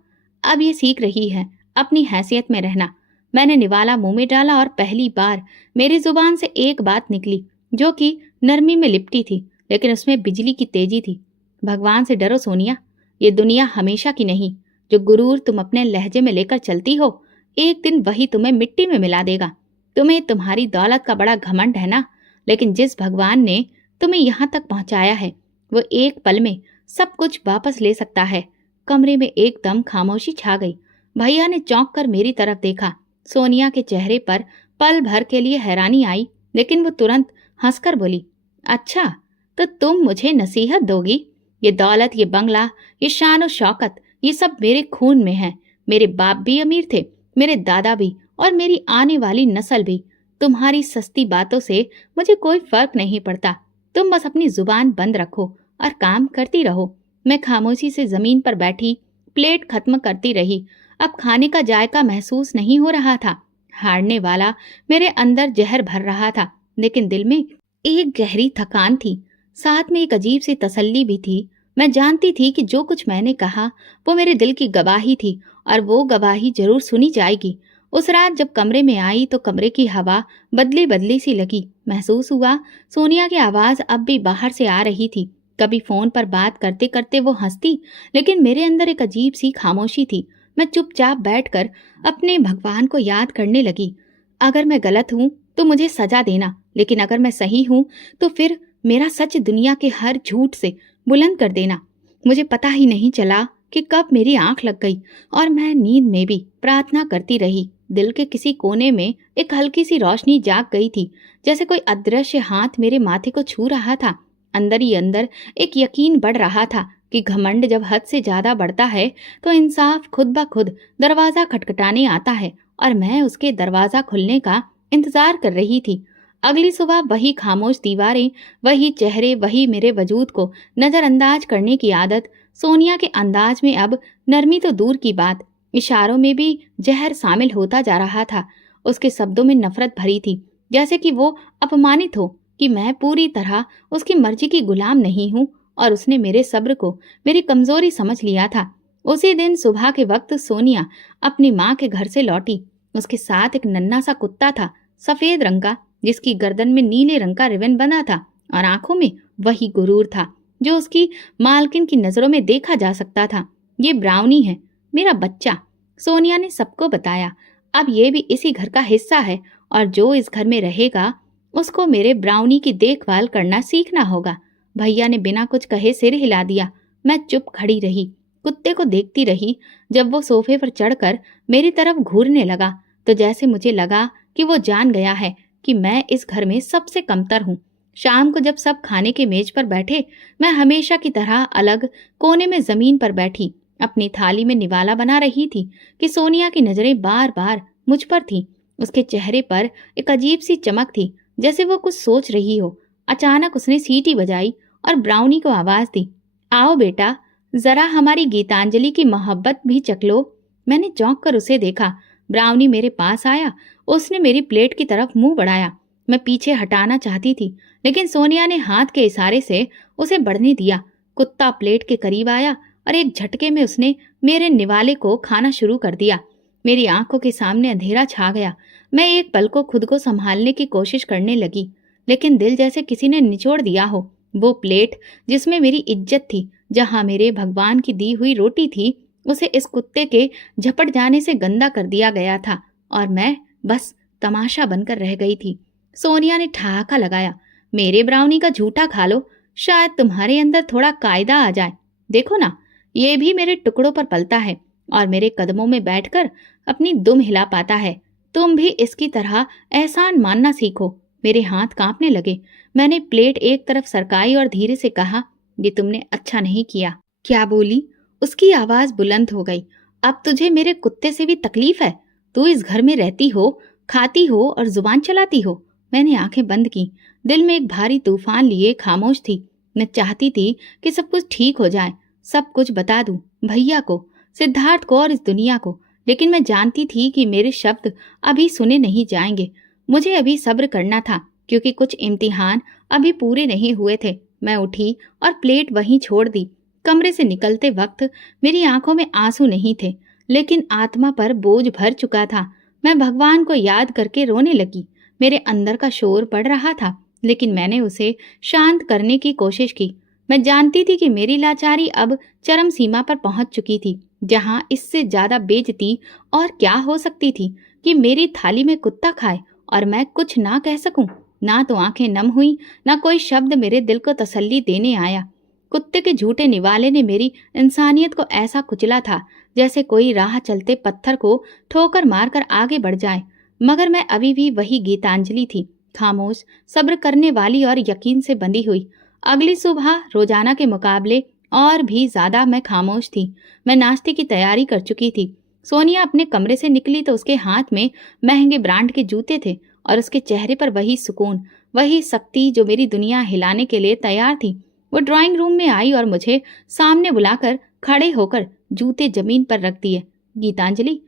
अब ये सीख रही है अपनी हैसियत में रहना। मैंने निवाला मुंह में डाला और पहली बार मेरी जुबान से एक बात निकली जो कि नरमी में लिपटी थी, लेकिन उसमें बिजली की तेजी थी। भगवान से डरो सोनिया, ये दुनिया हमेशा की नहीं। जो गुरूर तुम अपने लहजे में लेकर चलती हो, एक दिन वही तुम्हें मिट्टी में मिला देगा। तुम्हें तुम्हारी दौलत का बड़ा घमंड है ना, लेकिन जिस भगवान ने तुम्हें यहाँ तक पहुँचाया है वो एक पल में सब कुछ वापस ले सकता है। कमरे में एकदम खामोशी छा गई। भैया ने चौंक कर मेरी तरफ देखा। सोनिया के चेहरे पर पल भर के लिए हैरानी आई, लेकिन वो तुरंत हंसकर बोली, अच्छा तो तुम मुझे नसीहत दोगी? ये दौलत, ये बंगला, ये शान और शौकत, ये सब मेरे खून में है। मेरे बाप भी अमीर थे, मेरे दादा भी, और मेरी आने वाली नस्ल भी। तुम्हारी सस्ती बातों से मुझे कोई फर्क नहीं पड़ता। तुम बस अपनी जुबान बंद रखो और काम करती रहो। मैं खामोशी से जमीन पर बैठी प्लेट खत्म करती रही। अब खाने का जायका महसूस नहीं हो रहा था। हारने वाला मेरे अंदर जहर भर रहा था, लेकिन दिल में एक गहरी थकान थी। साथ में एक अजीब सी तसल्ली भी थी। मैं जानती थी कि जो कुछ मैंने कहा वो मेरे दिल की गवाही थी और वो गवाही जरूर सुनी जाएगी। उस रात जब कमरे में आई तो कमरे की हवा बदली बदली सी लगी। महसूस हुआ सोनिया की आवाज अब भी बाहर से आ रही थी। कभी फोन पर बात करते करते वो हंसती, लेकिन मेरे अंदर एक अजीब सी खामोशी थी। मैं चुपचाप बैठकर अपने भगवान को याद करने लगी। अगर मैं गलत हूँ तो मुझे सजा देना, लेकिन अगर मैं सही हूँ तो फिर मेरा सच दुनिया के हर झूठ से बुलंद कर देना। मुझे पता ही नहीं चला कि कब मेरी आंख लग गई और मैं नींद में भी प्रार्थना करती रही। दिल के किसी कोने में एक हल्की सी रोशनी जाग गई थी, जैसे कोई अदृश्य हाथ मेरे माथे को छू रहा था। अंदर ही अंदर एक यकीन बढ़ रहा था कि घमंड जब हद से ज्यादा बढ़ता है तो इंसाफ खुद ब खुद दरवाजा खटखटाने आता है, और मैं उसके दरवाजा खुलने का इंतजार कर रही थी। अगली सुबह वही खामोश दीवारें, वही चेहरे, वही मेरे वजूद को नजरअंदाज करने की आदत। सोनिया के अंदाज में अब नरमी तो दूर की बात, इशारों में भी जहर शामिल होता जा रहा था। उसके शब्दों में नफरत भरी थी, जैसे कि वो अपमानित हो कि मैं पूरी तरह उसकी मर्जी की गुलाम नहीं हूँ, और उसने मेरे सब्र को मेरी कमजोरी समझ लिया था। उसी दिन सुबह के वक्त सोनिया अपनी माँ के घर से लौटी। उसके साथ एक नन्हा सा कुत्ता था, सफेद रंग का, जिसकी गर्दन में नीले रंग का रिबन बंधा था और आंखों में वही गुरूर था जो उसकी मालकिन की नजरों में देखा जा सकता था। ये ब्राउनी है, मेरा बच्चा, सोनिया ने सबको बताया। अब ये भी इसी घर का हिस्सा है और जो इस घर में रहेगा उसको मेरे ब्राउनी की देखभाल करना सीखना होगा। भैया ने बिना कुछ कहे सिर हिला दिया। मैं चुप खड़ी रही, कुत्ते को देखती रही। जब वो सोफे पर चढ़कर मेरी तरफ घूरने लगा तो जैसे मुझे लगा कि वो जान गया है कि मैं इस घर में सबसे कमतर हूँ। शाम को जब सब खाने के मेज पर बैठे, मैं हमेशा की तरह अलग कोने में जमीन पर बैठी अपनी थाली में निवाला बना रही थी कि सोनिया की नजरें बार बार मुझ पर थी। उसके चेहरे पर एक अजीब सी चमक थी, जैसे वो कुछ सोच रही हो। अचानक उसने सीटी बजाई और ब्राउनी को आवाज दी, आओ बेटा, जरा हमारी गीतांजलि की मोहब्बत भी चख लो। मैंने चौंक कर उसे देखा। ब्राउनी मेरे पास आया। उसने मेरी प्लेट की तरफ मुंह बढ़ाया। मैं पीछे हटाना चाहती थी, लेकिन सोनिया ने हाथ के इशारे से उसे बढ़ने दिया। कुत्ता प्लेट के करीब आया और एक झटके में उसने मेरे निवाले को खाना शुरू कर दिया। मेरी आंखों के सामने अंधेरा छा गया। मैं एक पल को खुद को संभालने की कोशिश करने लगी, लेकिन दिल जैसे किसी ने निचोड़ दिया हो। वो प्लेट जिसमें मेरी इज्जत थी, जहां मेरे भगवान की दी हुई रोटी थी, उसे इस कुत्ते के झपट जाने से गंदा कर दिया गया था और मैं बस तमाशा बनकर रह गई थी। सोनिया ने ठहाका लगाया, मेरे ब्राउनी का झूठा खा लो, शायद तुम्हारे अंदर थोड़ा कायदा आ जाए। देखो ना, ये भी मेरे टुकड़ों पर पलता है और मेरे कदमों में बैठकर अपनी दुम हिला पाता है। तुम भी इसकी तरह एहसान मानना सीखो। मेरे हाथ कांपने लगे। मैंने प्लेट एक तरफ सरकाई और धीरे से कहा, ये तुमने अच्छा नहीं किया। क्या बोली? उसकी आवाज बुलंद हो गई। अब तुझे मेरे कुत्ते से भी तकलीफ है? तू इस घर में रहती हो, खाती हो और जुबान चलाती हो। मैंने आंखें बंद की। दिल में एक भारी तूफान लिए खामोश थी। मैं चाहती थी कि सब कुछ ठीक हो जाए, सब कुछ बता दूं, भैया को, सिद्धार्थ को और इस दुनिया को। लेकिन मैं जानती थी कि मेरे शब्द अभी सुने नहीं जाएंगे। मुझे अभी सब्र करना था, क्योंकि कुछ इम्तिहान अभी पूरे नहीं हुए थे। मैं उठी और प्लेट वहीं छोड़ दी। कमरे से निकलते वक्त मेरी आंखों में आंसू नहीं थे, लेकिन आत्मा पर बोझ भर चुका था। मैं भगवान को याद करके रोने लगी। मेरे अंदर का शोर बढ़ रहा था, लेकिन मैंने उसे शांत करने की कोशिश की। मैं जानती थी कि मेरी लाचारी अब चरम सीमा पर पहुंच चुकी थी, जहां इससे ज्यादा बेइज्जती और क्या हो सकती थी कि मेरी थाली में कुत्ता खाए और मैं कुछ ना कह सकूं। ना तो आंखें नम हुई, ना कोई शब्द मेरे दिल को तसल्ली देने आया। कुत्ते के झूठे निवाले ने मेरी इंसानियत को ऐसा कुचला था, जैसे कोई राह चलते पत्थर को ठोकर मारकर आगे बढ़ जाए। मगर मैं अभी भी वही गीतांजलि थी, खामोश, सब्र करने वाली और यकीन से बंधी हुई। अगली सुबह रोजाना के मुकाबले और भी ज्यादा मैं खामोश थी। मैं नाश्ते की तैयारी कर चुकी थी। सोनिया अपने कमरे से निकली तो उसके हाथ में महंगे ब्रांड के जूते थे और उसके चेहरे पर वही सुकून, वही शक्ति जो मेरी दुनिया हिलाने के लिए तैयार थी। वो ड्राइंग रूम में आई और मुझे सामने बुलाकर खड़े होकर जूते जमीन पर रख दिए। गीतांजलि,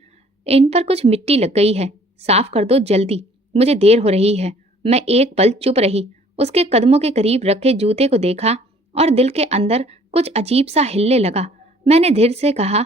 इन पर कुछ मिट्टी लग गई है, साफ कर दो जल्दी, मुझे देर हो रही है। मैं एक पल चुप रही। उसके कदमों के करीब रखे जूते को देखा और दिल के अंदर कुछ अजीब सा हिलने लगा। मैंने धीरे से कहा,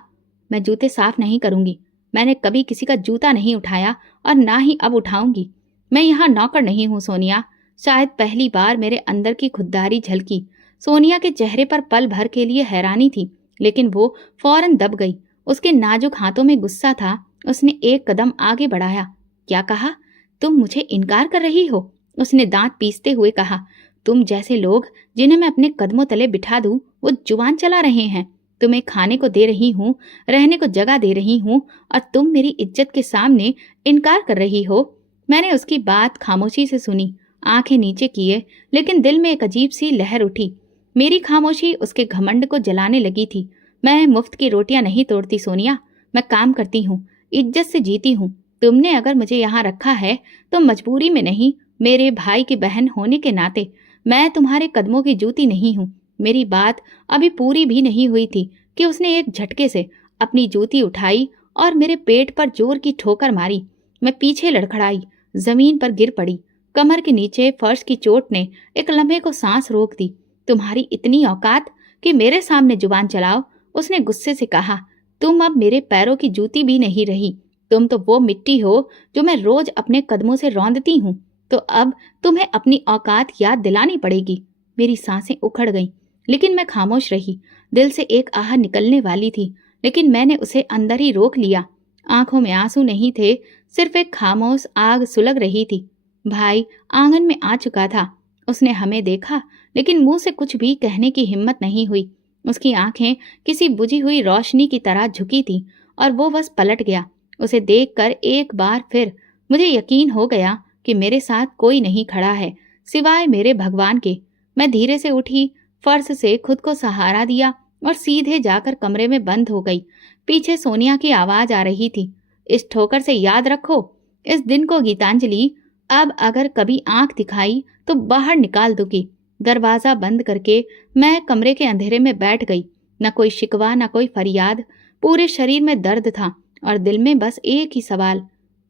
मैं जूते साफ नहीं करूंगी। मैंने कभी किसी का जूता नहीं उठाया और ना ही अब उठाऊंगी। मैं यहाँ नौकर नहीं हूँ सोनिया। शायद पहली बार मेरे अंदर की खुददारी झलकी। सोनिया के चेहरे पर पल भर के लिए हैरानी थी, लेकिन वो फौरन दब गई। उसके नाजुक हाथों में गुस्सा था। उसने एक कदम आगे बढ़ाया। क्या कहा? तुम मुझे इनकार कर रही हो? उसने दांत पीसते हुए कहा। तुम जैसे लोग जिन्हें मैं अपने कदमों तले बिठा दूं, वो जुबान चला रहे हैं। तुम्हें खाने को दे रही हूँ, रहने को जगह दे रही हूँ, और तुम मेरी इज्जत के सामने इनकार कर रही हो। मैंने उसकी बात खामोशी से सुनी, आंखें नीचे किए, लेकिन दिल में एक अजीब सी लहर उठी। मेरी खामोशी उसके घमंड को जलाने लगी थी। मैं मुफ्त की रोटियां नहीं तोड़ती सोनिया, मैं काम करती हूँ, इज्जत से जीती हूँ। तुमने अगर मुझे यहाँ रखा है तो मजबूरी में नहीं, मेरे भाई की बहन होने के नाते। मैं तुम्हारे कदमों की जूती नहीं हूँ। मेरी बात अभी पूरी भी नहीं हुई थी कि उसने एक झटके से अपनी जूती उठाई और मेरे पेट पर जोर की ठोकर मारी। मैं पीछे लड़खड़ाई, जमीन पर गिर पड़ी। कमर के नीचे फर्श की चोट ने एक लम्हे को सांस रोक दी। तुम्हारी इतनी औकात कि मेरे सामने जुबान चलाओ? उसने गुस्से से कहा। तुम अब मेरे पैरों की जूती भी नहीं रही। तुम तो वो मिट्टी हो जो मैं रोज अपने कदमों से रौंदती हूँ। तो अब तुम्हें अपनी औकात याद दिलानी पड़ेगी। मेरी सांसें उखड़ गईं, लेकिन मैं खामोश रही। दिल से एक आह निकलने वाली थी, लेकिन मैंने उसे अंदर ही रोक लिया। आंखों में आंसू नहीं थे, सिर्फ एक खामोश आग सुलग रही थी। भाई आंगन में आ चुका था। उसने हमें देखा, लेकिन मुंह से कुछ भी कहने की हिम्मत नहीं हुई। उसकी आंखें किसी बुझी हुई रोशनी की तरह झुकी थी और वो बस पलट गया। उसे देखकर एक बार फिर मुझे यकीन हो गया कि मेरे साथ कोई नहीं खड़ा है सिवाय मेरे भगवान के। मैं धीरे से उठी, फर्श से खुद को सहारा दिया और सीधे जाकर कमरे में बंद हो गई। पीछे सोनिया की आवाज आ रही थी। इस ठोकर से याद रखो इस दिन को गीतांजलि। अब अगर कभी आंख दिखाई तो बाहर निकाल दूंगी। दरवाजा बंद करके मैं कमरे के अंधेरे में बैठ गई। न कोई शिकवा न कोई फरियाद, पूरे शरीर में दर्द था और दिल में बस एक ही सवाल,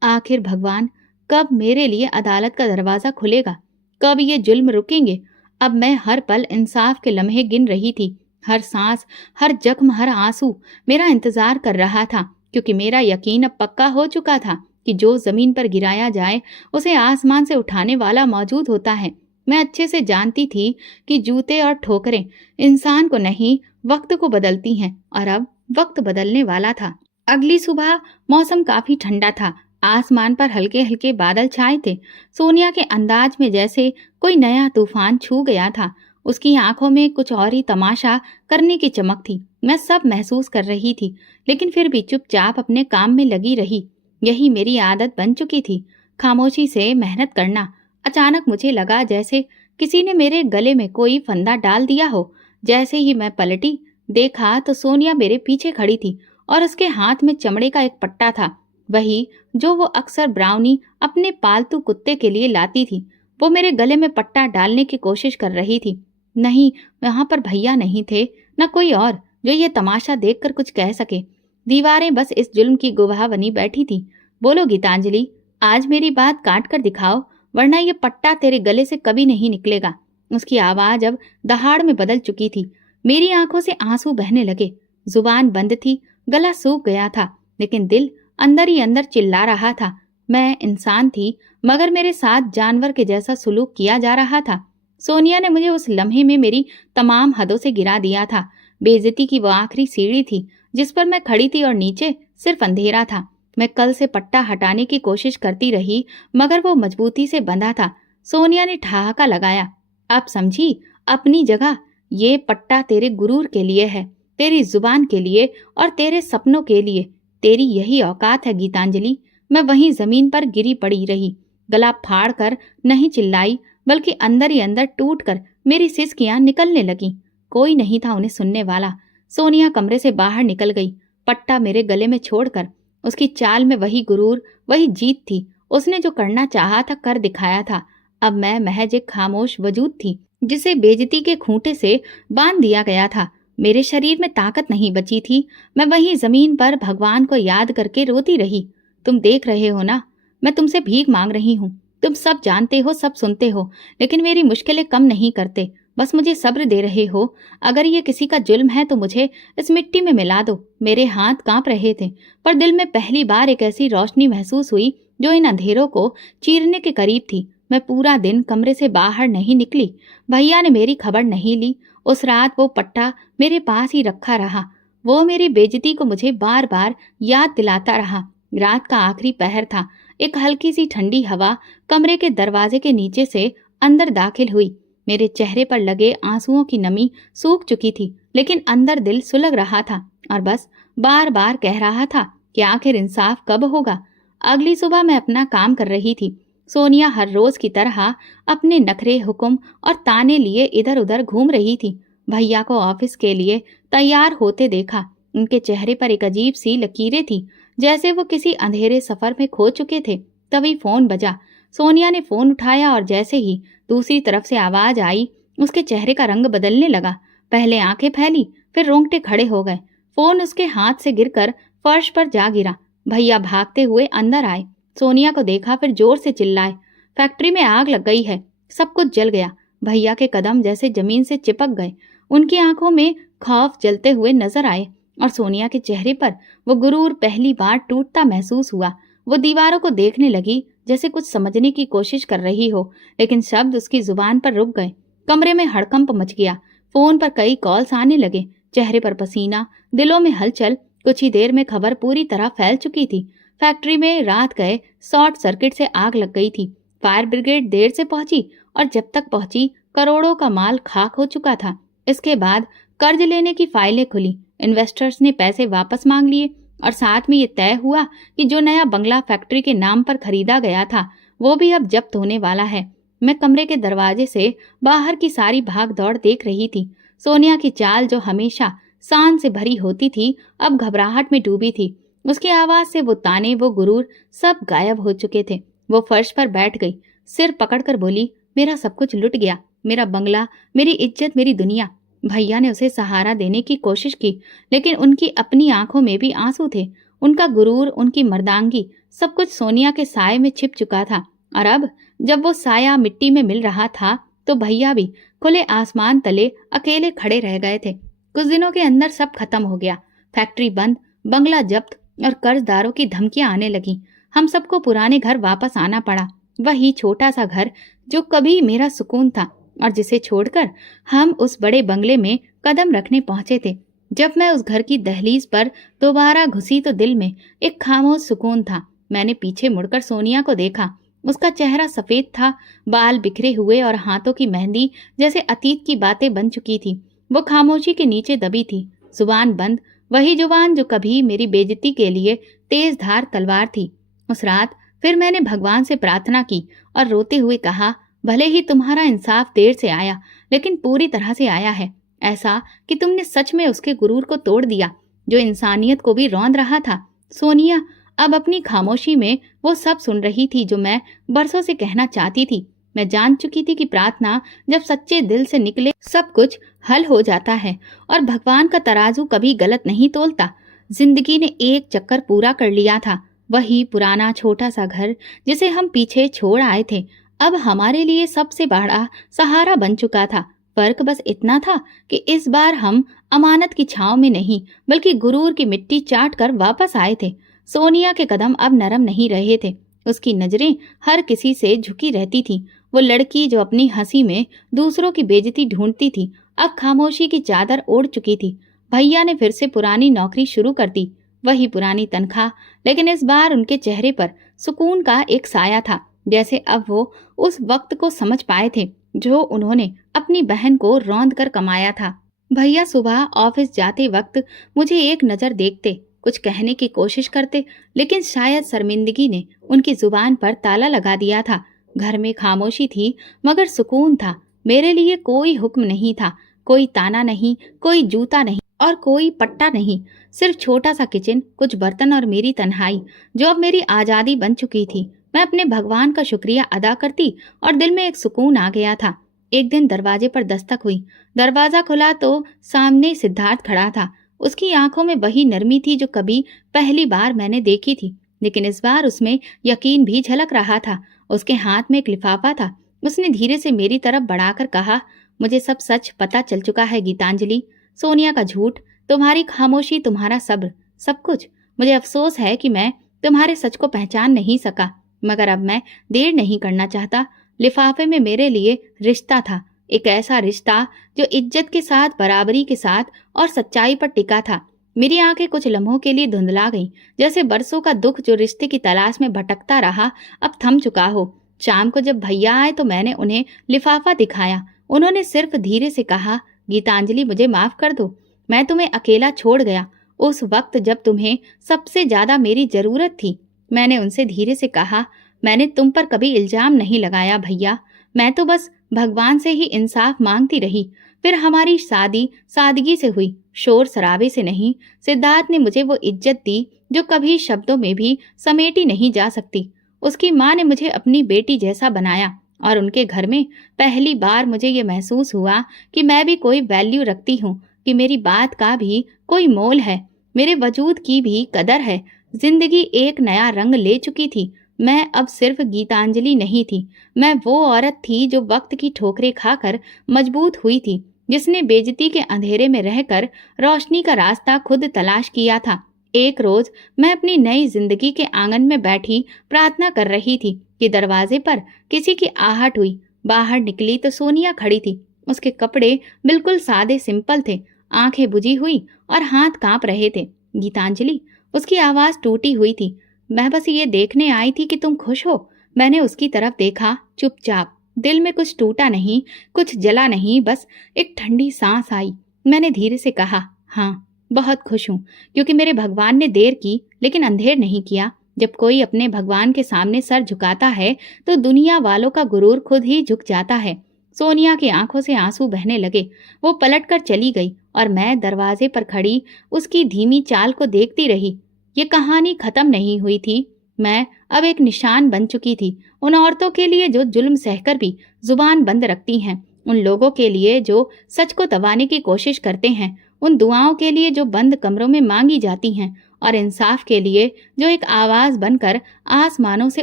आखिर भगवान कब मेरे लिए अदालत का दरवाजा खुलेगा, कब ये जुल्म रुकेंगे। अब मैं हर पल इंसाफ के लम्हे गिन रही थी। हर सांस, हर जख्म, हर आंसू मेरा इंतजार कर रहा था, क्योंकि मेरा यकीन अब पक्का हो चुका था कि जो जमीन पर गिराया जाए उसे आसमान से उठाने वाला मौजूद होता है। मैं अच्छे से जानती थी कि जूते और ठोकरें इंसान को नहीं, वक्त को बदलती हैं, और अब वक्त बदलने वाला था। अगली सुबह मौसम काफी ठंडा था। आसमान पर हल्के हल्के बादल छाए थे। सोनिया के अंदाज में जैसे कोई नया तूफान छू गया था। उसकी आंखों में कुछ और ही तमाशा करने की चमक थी। मैं सब महसूस कर रही थी, लेकिन फिर भी चुपचाप अपने काम में लगी रही। यही मेरी आदत बन चुकी थी, खामोशी से मेहनत करना। अचानक मुझे लगा जैसे किसी ने मेरे गले में कोई फंदा डाल दिया हो। जैसे ही मैं पलटी, देखा तो सोनिया मेरे पीछे खड़ी थी और उसके हाथ में चमड़े का एक पट्टा था, वही जो वो अक्सर ब्राउनी अपने पालतू कुत्ते के लिए लाती थी। वो मेरे गले में पट्टा डालने की कोशिश कर रही थी। नहीं, वहां पर भैया नहीं थे, न कोई और जो ये तमाशा देखकर कुछ कह सके। दीवारें बस इस जुल्म की गवाह बनी बैठी थी। बोलो गीतांजलि, आज मेरी बात काट कर दिखाओ, वरना ये पट्टा तेरे गले से कभी नहीं निकलेगा। उसकी आवाज अब दहाड़ में बदल चुकी थी। मेरी आंखों से आंसू बहने लगे। जुबान बंद थी, गला सूख गया था, लेकिन दिल अंदर ही अंदर चिल्ला रहा था। मैं इंसान थी, मगर मेरे साथ जानवर के जैसा सुलूक किया जा रहा था। सोनिया ने मुझे उस लम्हे में मेरी तमाम हदों से गिरा दिया था। बेइज्जती की वो आखिरी सीढ़ी थी जिस पर मैं खड़ी थी, और नीचे सिर्फ अंधेरा था। मैं कल से पट्टा हटाने की कोशिश करती रही, मगर वो मजबूती से बंधा था। सोनिया ने ठहाका लगाया। अब समझी अपनी जगह। ये पट्टा तेरे गुरूर के लिए है, तेरी जुबान के लिए और तेरे सपनों के लिए। तेरी यही औकात है गीतांजलि। मैं वहीं जमीन पर गिरी पड़ी रही। गला फाड़ कर नहीं चिल्लाई, बल्कि अंदर ही अंदर टूट कर मेरी सिसकियां निकलने लगीं। कोई नहीं था उन्हें सुनने वाला। सोनिया कमरे से बाहर निकल गई, पट्टा मेरे गले में छोड़कर। उसकी चाल में वही गुरूर, वही जीत थी। उसने जो करना चाहा था कर दिखाया था। अब मैं महज एक खामोश वजूद थी, जिसे बेइज्जती के खूंटे से बांध दिया गया था। मेरे शरीर में ताकत नहीं बची थी। मैं वहीं जमीन पर भगवान को याद करके रोती रही। तुम देख रहे हो ना, मैं तुमसे भीख मांग रही हूँ। तुम सब जानते हो, सब सुनते हो, लेकिन मेरी मुश्किलें कम नहीं करते। बस मुझे सब्र दे रहे हो। अगर ये किसी का जुल्म है तो मुझे इस मिट्टी में मिला दो। मेरे हाथ कांप रहे थे, पर दिल में पहली बार एक ऐसी रोशनी महसूस हुई जो इन अंधेरों को चीरने के करीब थी। मैं पूरा दिन कमरे से बाहर नहीं निकली। भैया ने मेरी खबर नहीं ली। उस रात वो पट्टा मेरे पास ही रखा रहा। वो मेरी बेइज्जती को मुझे बार बार याद दिलाता रहा। रात का आखिरी पहर था। एक हल्की सी ठंडी हवा कमरे के दरवाजे के नीचे से अंदर दाखिल हुई। मेरे चेहरे पर लगे आंसुओं की नमी सूख चुकी थी, लेकिन अंदर दिल सुलग रहा था और बस बार बार कह रहा था कि आखिर इंसाफ कब होगा। अगली सुबह मैं अपना काम कर रही थी। सोनिया हर रोज की तरह अपने नखरे, हुक्म और ताने लिए इधर उधर घूम रही थी। भैया को ऑफिस के लिए तैयार होते देखा। उनके चेहरे पर एक अजीब सी लकीरें थी, जैसे वो किसी अंधेरे सफर में खो चुके थे। तभी फोन बजा। सोनिया ने फोन उठाया और जैसे ही दूसरी तरफ से आवाज आई, उसके चेहरे का रंग बदलने लगा। पहले आंखें फैली, फिर रोंगटे खड़े हो गए। फोन उसके हाथ से गिरकर फर्श पर जा गिरा। भैया भागते हुए अंदर आए। सोनिया को देखा, फिर जोर से चिल्लाए, फैक्ट्री में आग लग गई है, सब कुछ जल गया। भैया के कदम जैसे जमीन से चिपक गए। उनकी आंखों में खौफ जलते हुए नजर आए और सोनिया के चेहरे पर वो गुरूर पहली बार टूटता महसूस हुआ। वो दीवारों को देखने लगी, जैसे कुछ समझने की कोशिश कर रही हो, लेकिन शब्द उसकी जुबान पर रुक गए। कमरे में हड़कंप मच गया। फोन पर कई कॉल्स आने लगे। चेहरे पर पसीना, दिलों में हलचल। कुछ ही देर में खबर पूरी तरह फैल चुकी थी। फैक्ट्री में रात गए शॉर्ट सर्किट से आग लग गई थी। फायर ब्रिगेड देर से पहुंची और जब तक पहुंची करोड़ों का माल खाक हो चुका था। इसके बाद कर्ज लेने की फाइलें खुली। इन्वेस्टर्स ने पैसे वापस मांग लिए और साथ में ये तय हुआ कि जो नया बंगला फैक्ट्री के नाम पर खरीदा गया था वो भी अब जब्त होने वाला है। मैं कमरे के दरवाजे से बाहर की सारी भाग दौड़ देख रही थी। सोनिया की चाल जो हमेशा शान से भरी होती थी, अब घबराहट में डूबी थी। उसकी आवाज से वो ताने, वो गुरूर सब गायब हो चुके थे। वो फर्श पर बैठ गई, सिर पकड़कर बोली, मेरा सब कुछ लुट गया, मेरा बंगला, मेरी इज्जत, मेरी दुनिया। भैया ने उसे सहारा देने की कोशिश की, लेकिन उनकी अपनी आंखों में भी आंसू थे। उनका गुरूर, उनकी मर्दांगी, सब कुछ सोनिया के साये में छिप चुका था। और अब जब वो साया मिट्टी में मिल रहा था, तो भैया भी खुले आसमान तले अकेले खड़े रह गए थे। कुछ दिनों के अंदर सब खत्म हो गया। फैक्ट्री बंद, बंगला जब्त और कर्जदारों की धमकियां आने लगी। हम सबको पुराने घर वापस आना पड़ा, वही छोटा सा घर जो कभी मेरा सुकून था और जिसे छोड़कर हम उस बड़े बंगले में कदम रखने पहुंचे थे। जब मैं उस घर की दहलीज पर दोबारा घुसी तो दिल में एक खामोश सुकून था। मैंने पीछे मुड़कर सोनिया को देखा। उसका चेहरा सफेद था, बाल बिखरे हुए और हाथों की मेहंदी जैसे अतीत की बातें बन चुकी थी। वो खामोशी के नीचे दबी थी, जुबान बंद, वही जुबान जो कभी मेरी बेइज्जती के लिए तेज धार तलवार थी। उस रात फिर मैंने भगवान से प्रार्थना की और रोते हुए कहा, भले ही तुम्हारा इंसाफ देर से आया, लेकिन पूरी तरह से आया है। ऐसा कि तुमने सच में उसके गुरूर को तोड़ दिया, जो इंसानियत को भी रौंद रहा था। सोनिया अब अपनी खामोशी में वो सब सुन रही थी जो मैं बरसों से कहना चाहती थी। मैं जान चुकी थी कि प्रार्थना जब सच्चे दिल से निकले, सब कुछ हल हो जाता है और भगवान का तराजू कभी गलत नहीं तोलता। जिंदगी ने एक चक्कर पूरा कर लिया था। वही पुराना छोटा सा घर जिसे हम पीछे छोड़ आए थे, अब हमारे लिए सबसे बड़ा सहारा बन चुका था। फर्क बस इतना था कि इस बार हम अमानत की छांव में नहीं, बल्कि गुरूर की मिट्टी चाट कर वापस आए थे। सोनिया के कदम अब नरम नहीं रहे थे। उसकी नजरें हर किसी से झुकी रहती थीं। वो लड़की जो अपनी हंसी में दूसरों की बेइज्जती ढूंढती थी, अब खामोशी की चादर ओढ़ चुकी थी। भैया ने फिर से पुरानी नौकरी शुरू कर दी, वही पुरानी तनख्वाह, लेकिन इस बार उनके चेहरे पर सुकून का एक साया था, जैसे अब वो उस वक्त को समझ पाए थे जो उन्होंने अपनी बहन को रौंद कर कमाया था। भैया सुबह ऑफिस जाते वक्त मुझे एक नजर देखते, कुछ कहने की कोशिश करते, लेकिन शायद शर्मिंदगी ने उनकी जुबान पर ताला लगा दिया था। घर में खामोशी थी, मगर सुकून था। मेरे लिए कोई हुक्म नहीं था, कोई ताना नहीं, कोई जूता नहीं और कोई पट्टा नहीं। सिर्फ छोटा सा किचन, कुछ बर्तन और मेरी तन्हाई, जो अब मेरी आजादी बन चुकी थी। मैं अपने भगवान का शुक्रिया अदा करती और दिल में एक सुकून आ गया था। एक दिन दरवाजे पर दस्तक हुई। दरवाजा खुला तो सामने सिद्धार्थ खड़ा था। उसकी आंखों में वही नरमी थी जो कभी पहली बार मैंने देखी थी, लेकिन इस बार उसमें यकीन भी झलक रहा था। उसके हाथ में एक लिफाफा था। उसने धीरे से मेरी तरफ बढ़ाकर कहा, मुझे सब सच पता चल चुका है गीतांजलि। सोनिया का झूठ, तुम्हारी खामोशी, तुम्हारा सब्र, सब कुछ। मुझे अफसोस है कि मैं तुम्हारे सच को पहचान नहीं सका, मगर अब मैं देर नहीं करना चाहता। लिफाफे में मेरे लिए रिश्ता था, एक ऐसा रिश्ता जो इज्जत के साथ, बराबरी के साथ और सच्चाई पर टिका था। मेरी आंखें कुछ लम्हों के लिए धुंधला गईं, जैसे बरसों का दुख जो रिश्ते की तलाश में भटकता रहा अब थम चुका हो। शाम को जब भैया आए तो मैंने उन्हें लिफाफा दिखाया। उन्होंने सिर्फ धीरे से कहा, गीतांजलि मुझे माफ कर दो, मैं तुम्हें अकेला छोड़ गया उस वक्त जब तुम्हें सबसे ज्यादा मेरी जरूरत थी। मैंने उनसे धीरे से कहा, मैंने तुम पर कभी इल्जाम नहीं लगाया भैया, मैं तो बस भगवान से ही इंसाफ मांगती रही। फिर हमारी शादी सादगी से हुई, शोर शराबे से नहीं। सिद्धार्थ ने मुझे वो इज्जत दी जो कभी शब्दों में भी समेटी नहीं जा सकती। उसकी माँ ने मुझे अपनी बेटी जैसा बनाया और उनके घर में पहली बार मुझे ये महसूस हुआ कि मैं भी कोई वैल्यू रखती हूँ, कि मेरी बात का भी कोई मोल है, मेरे वजूद की भी कदर है। जिंदगी एक नया रंग ले चुकी थी। मैं अब सिर्फ गीतांजलि नहीं थी, मैं वो औरत थी जो वक्त की ठोकरें खाकर मजबूत हुई थी, जिसने बेइज्जती के अंधेरे में रहकर रोशनी का रास्ता खुद तलाश किया था। एक रोज मैं अपनी नई जिंदगी के आंगन में बैठी प्रार्थना कर रही थी कि दरवाजे पर किसी की आहट हुई। बाहर निकली तो सोनिया खड़ी थी। उसके कपड़े बिल्कुल सादे सिंपल थे, आंखें बुझी हुई और हाथ कांप रहे थे। गीतांजलि, उसकी आवाज टूटी हुई थी, मैं बस ये देखने आई थी कि तुम खुश हो। मैंने उसकी तरफ देखा, चुपचाप। दिल में कुछ टूटा नहीं, कुछ जला नहीं, बस एक ठंडी सांस आई। मैंने धीरे से कहा, हाँ बहुत खुश हूँ, क्योंकि मेरे भगवान ने देर की लेकिन अंधेर नहीं किया। जब कोई अपने भगवान के सामने सर झुकाता है तो दुनिया वालों का गुरूर खुद ही झुक जाता है। सोनिया की आंखों से आंसू बहने लगे। वो पलटकर चली गई और मैं दरवाजे पर खड़ी उसकी धीमी चाल को देखती रही। ये कहानी खत्म नहीं हुई थी। मैं अब एक निशान बन चुकी थी, उन औरतों के लिए जो जुल्म सहकर भी जुबान बंद रखती हैं, उन लोगों के लिए जो सच को दबाने की कोशिश करते हैं, उन दुआओं के लिए जो बंद कमरों में मांगी जाती हैं, और इंसाफ के लिए जो एक आवाज बनकर आसमानों से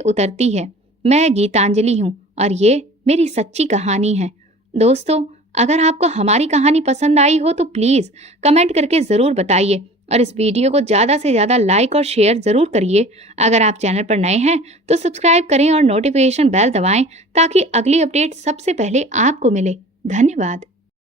उतरती है। मैं गीतांजलि हूँ और ये मेरी सच्ची कहानी है। दोस्तों, अगर आपको हमारी कहानी पसंद आई हो तो प्लीज़ कमेंट करके ज़रूर बताइए और इस वीडियो को ज़्यादा से ज़्यादा लाइक और शेयर ज़रूर करिए। अगर आप चैनल पर नए हैं तो सब्सक्राइब करें और नोटिफिकेशन बेल दबाएं ताकि अगली अपडेट सबसे पहले आपको मिले। धन्यवाद।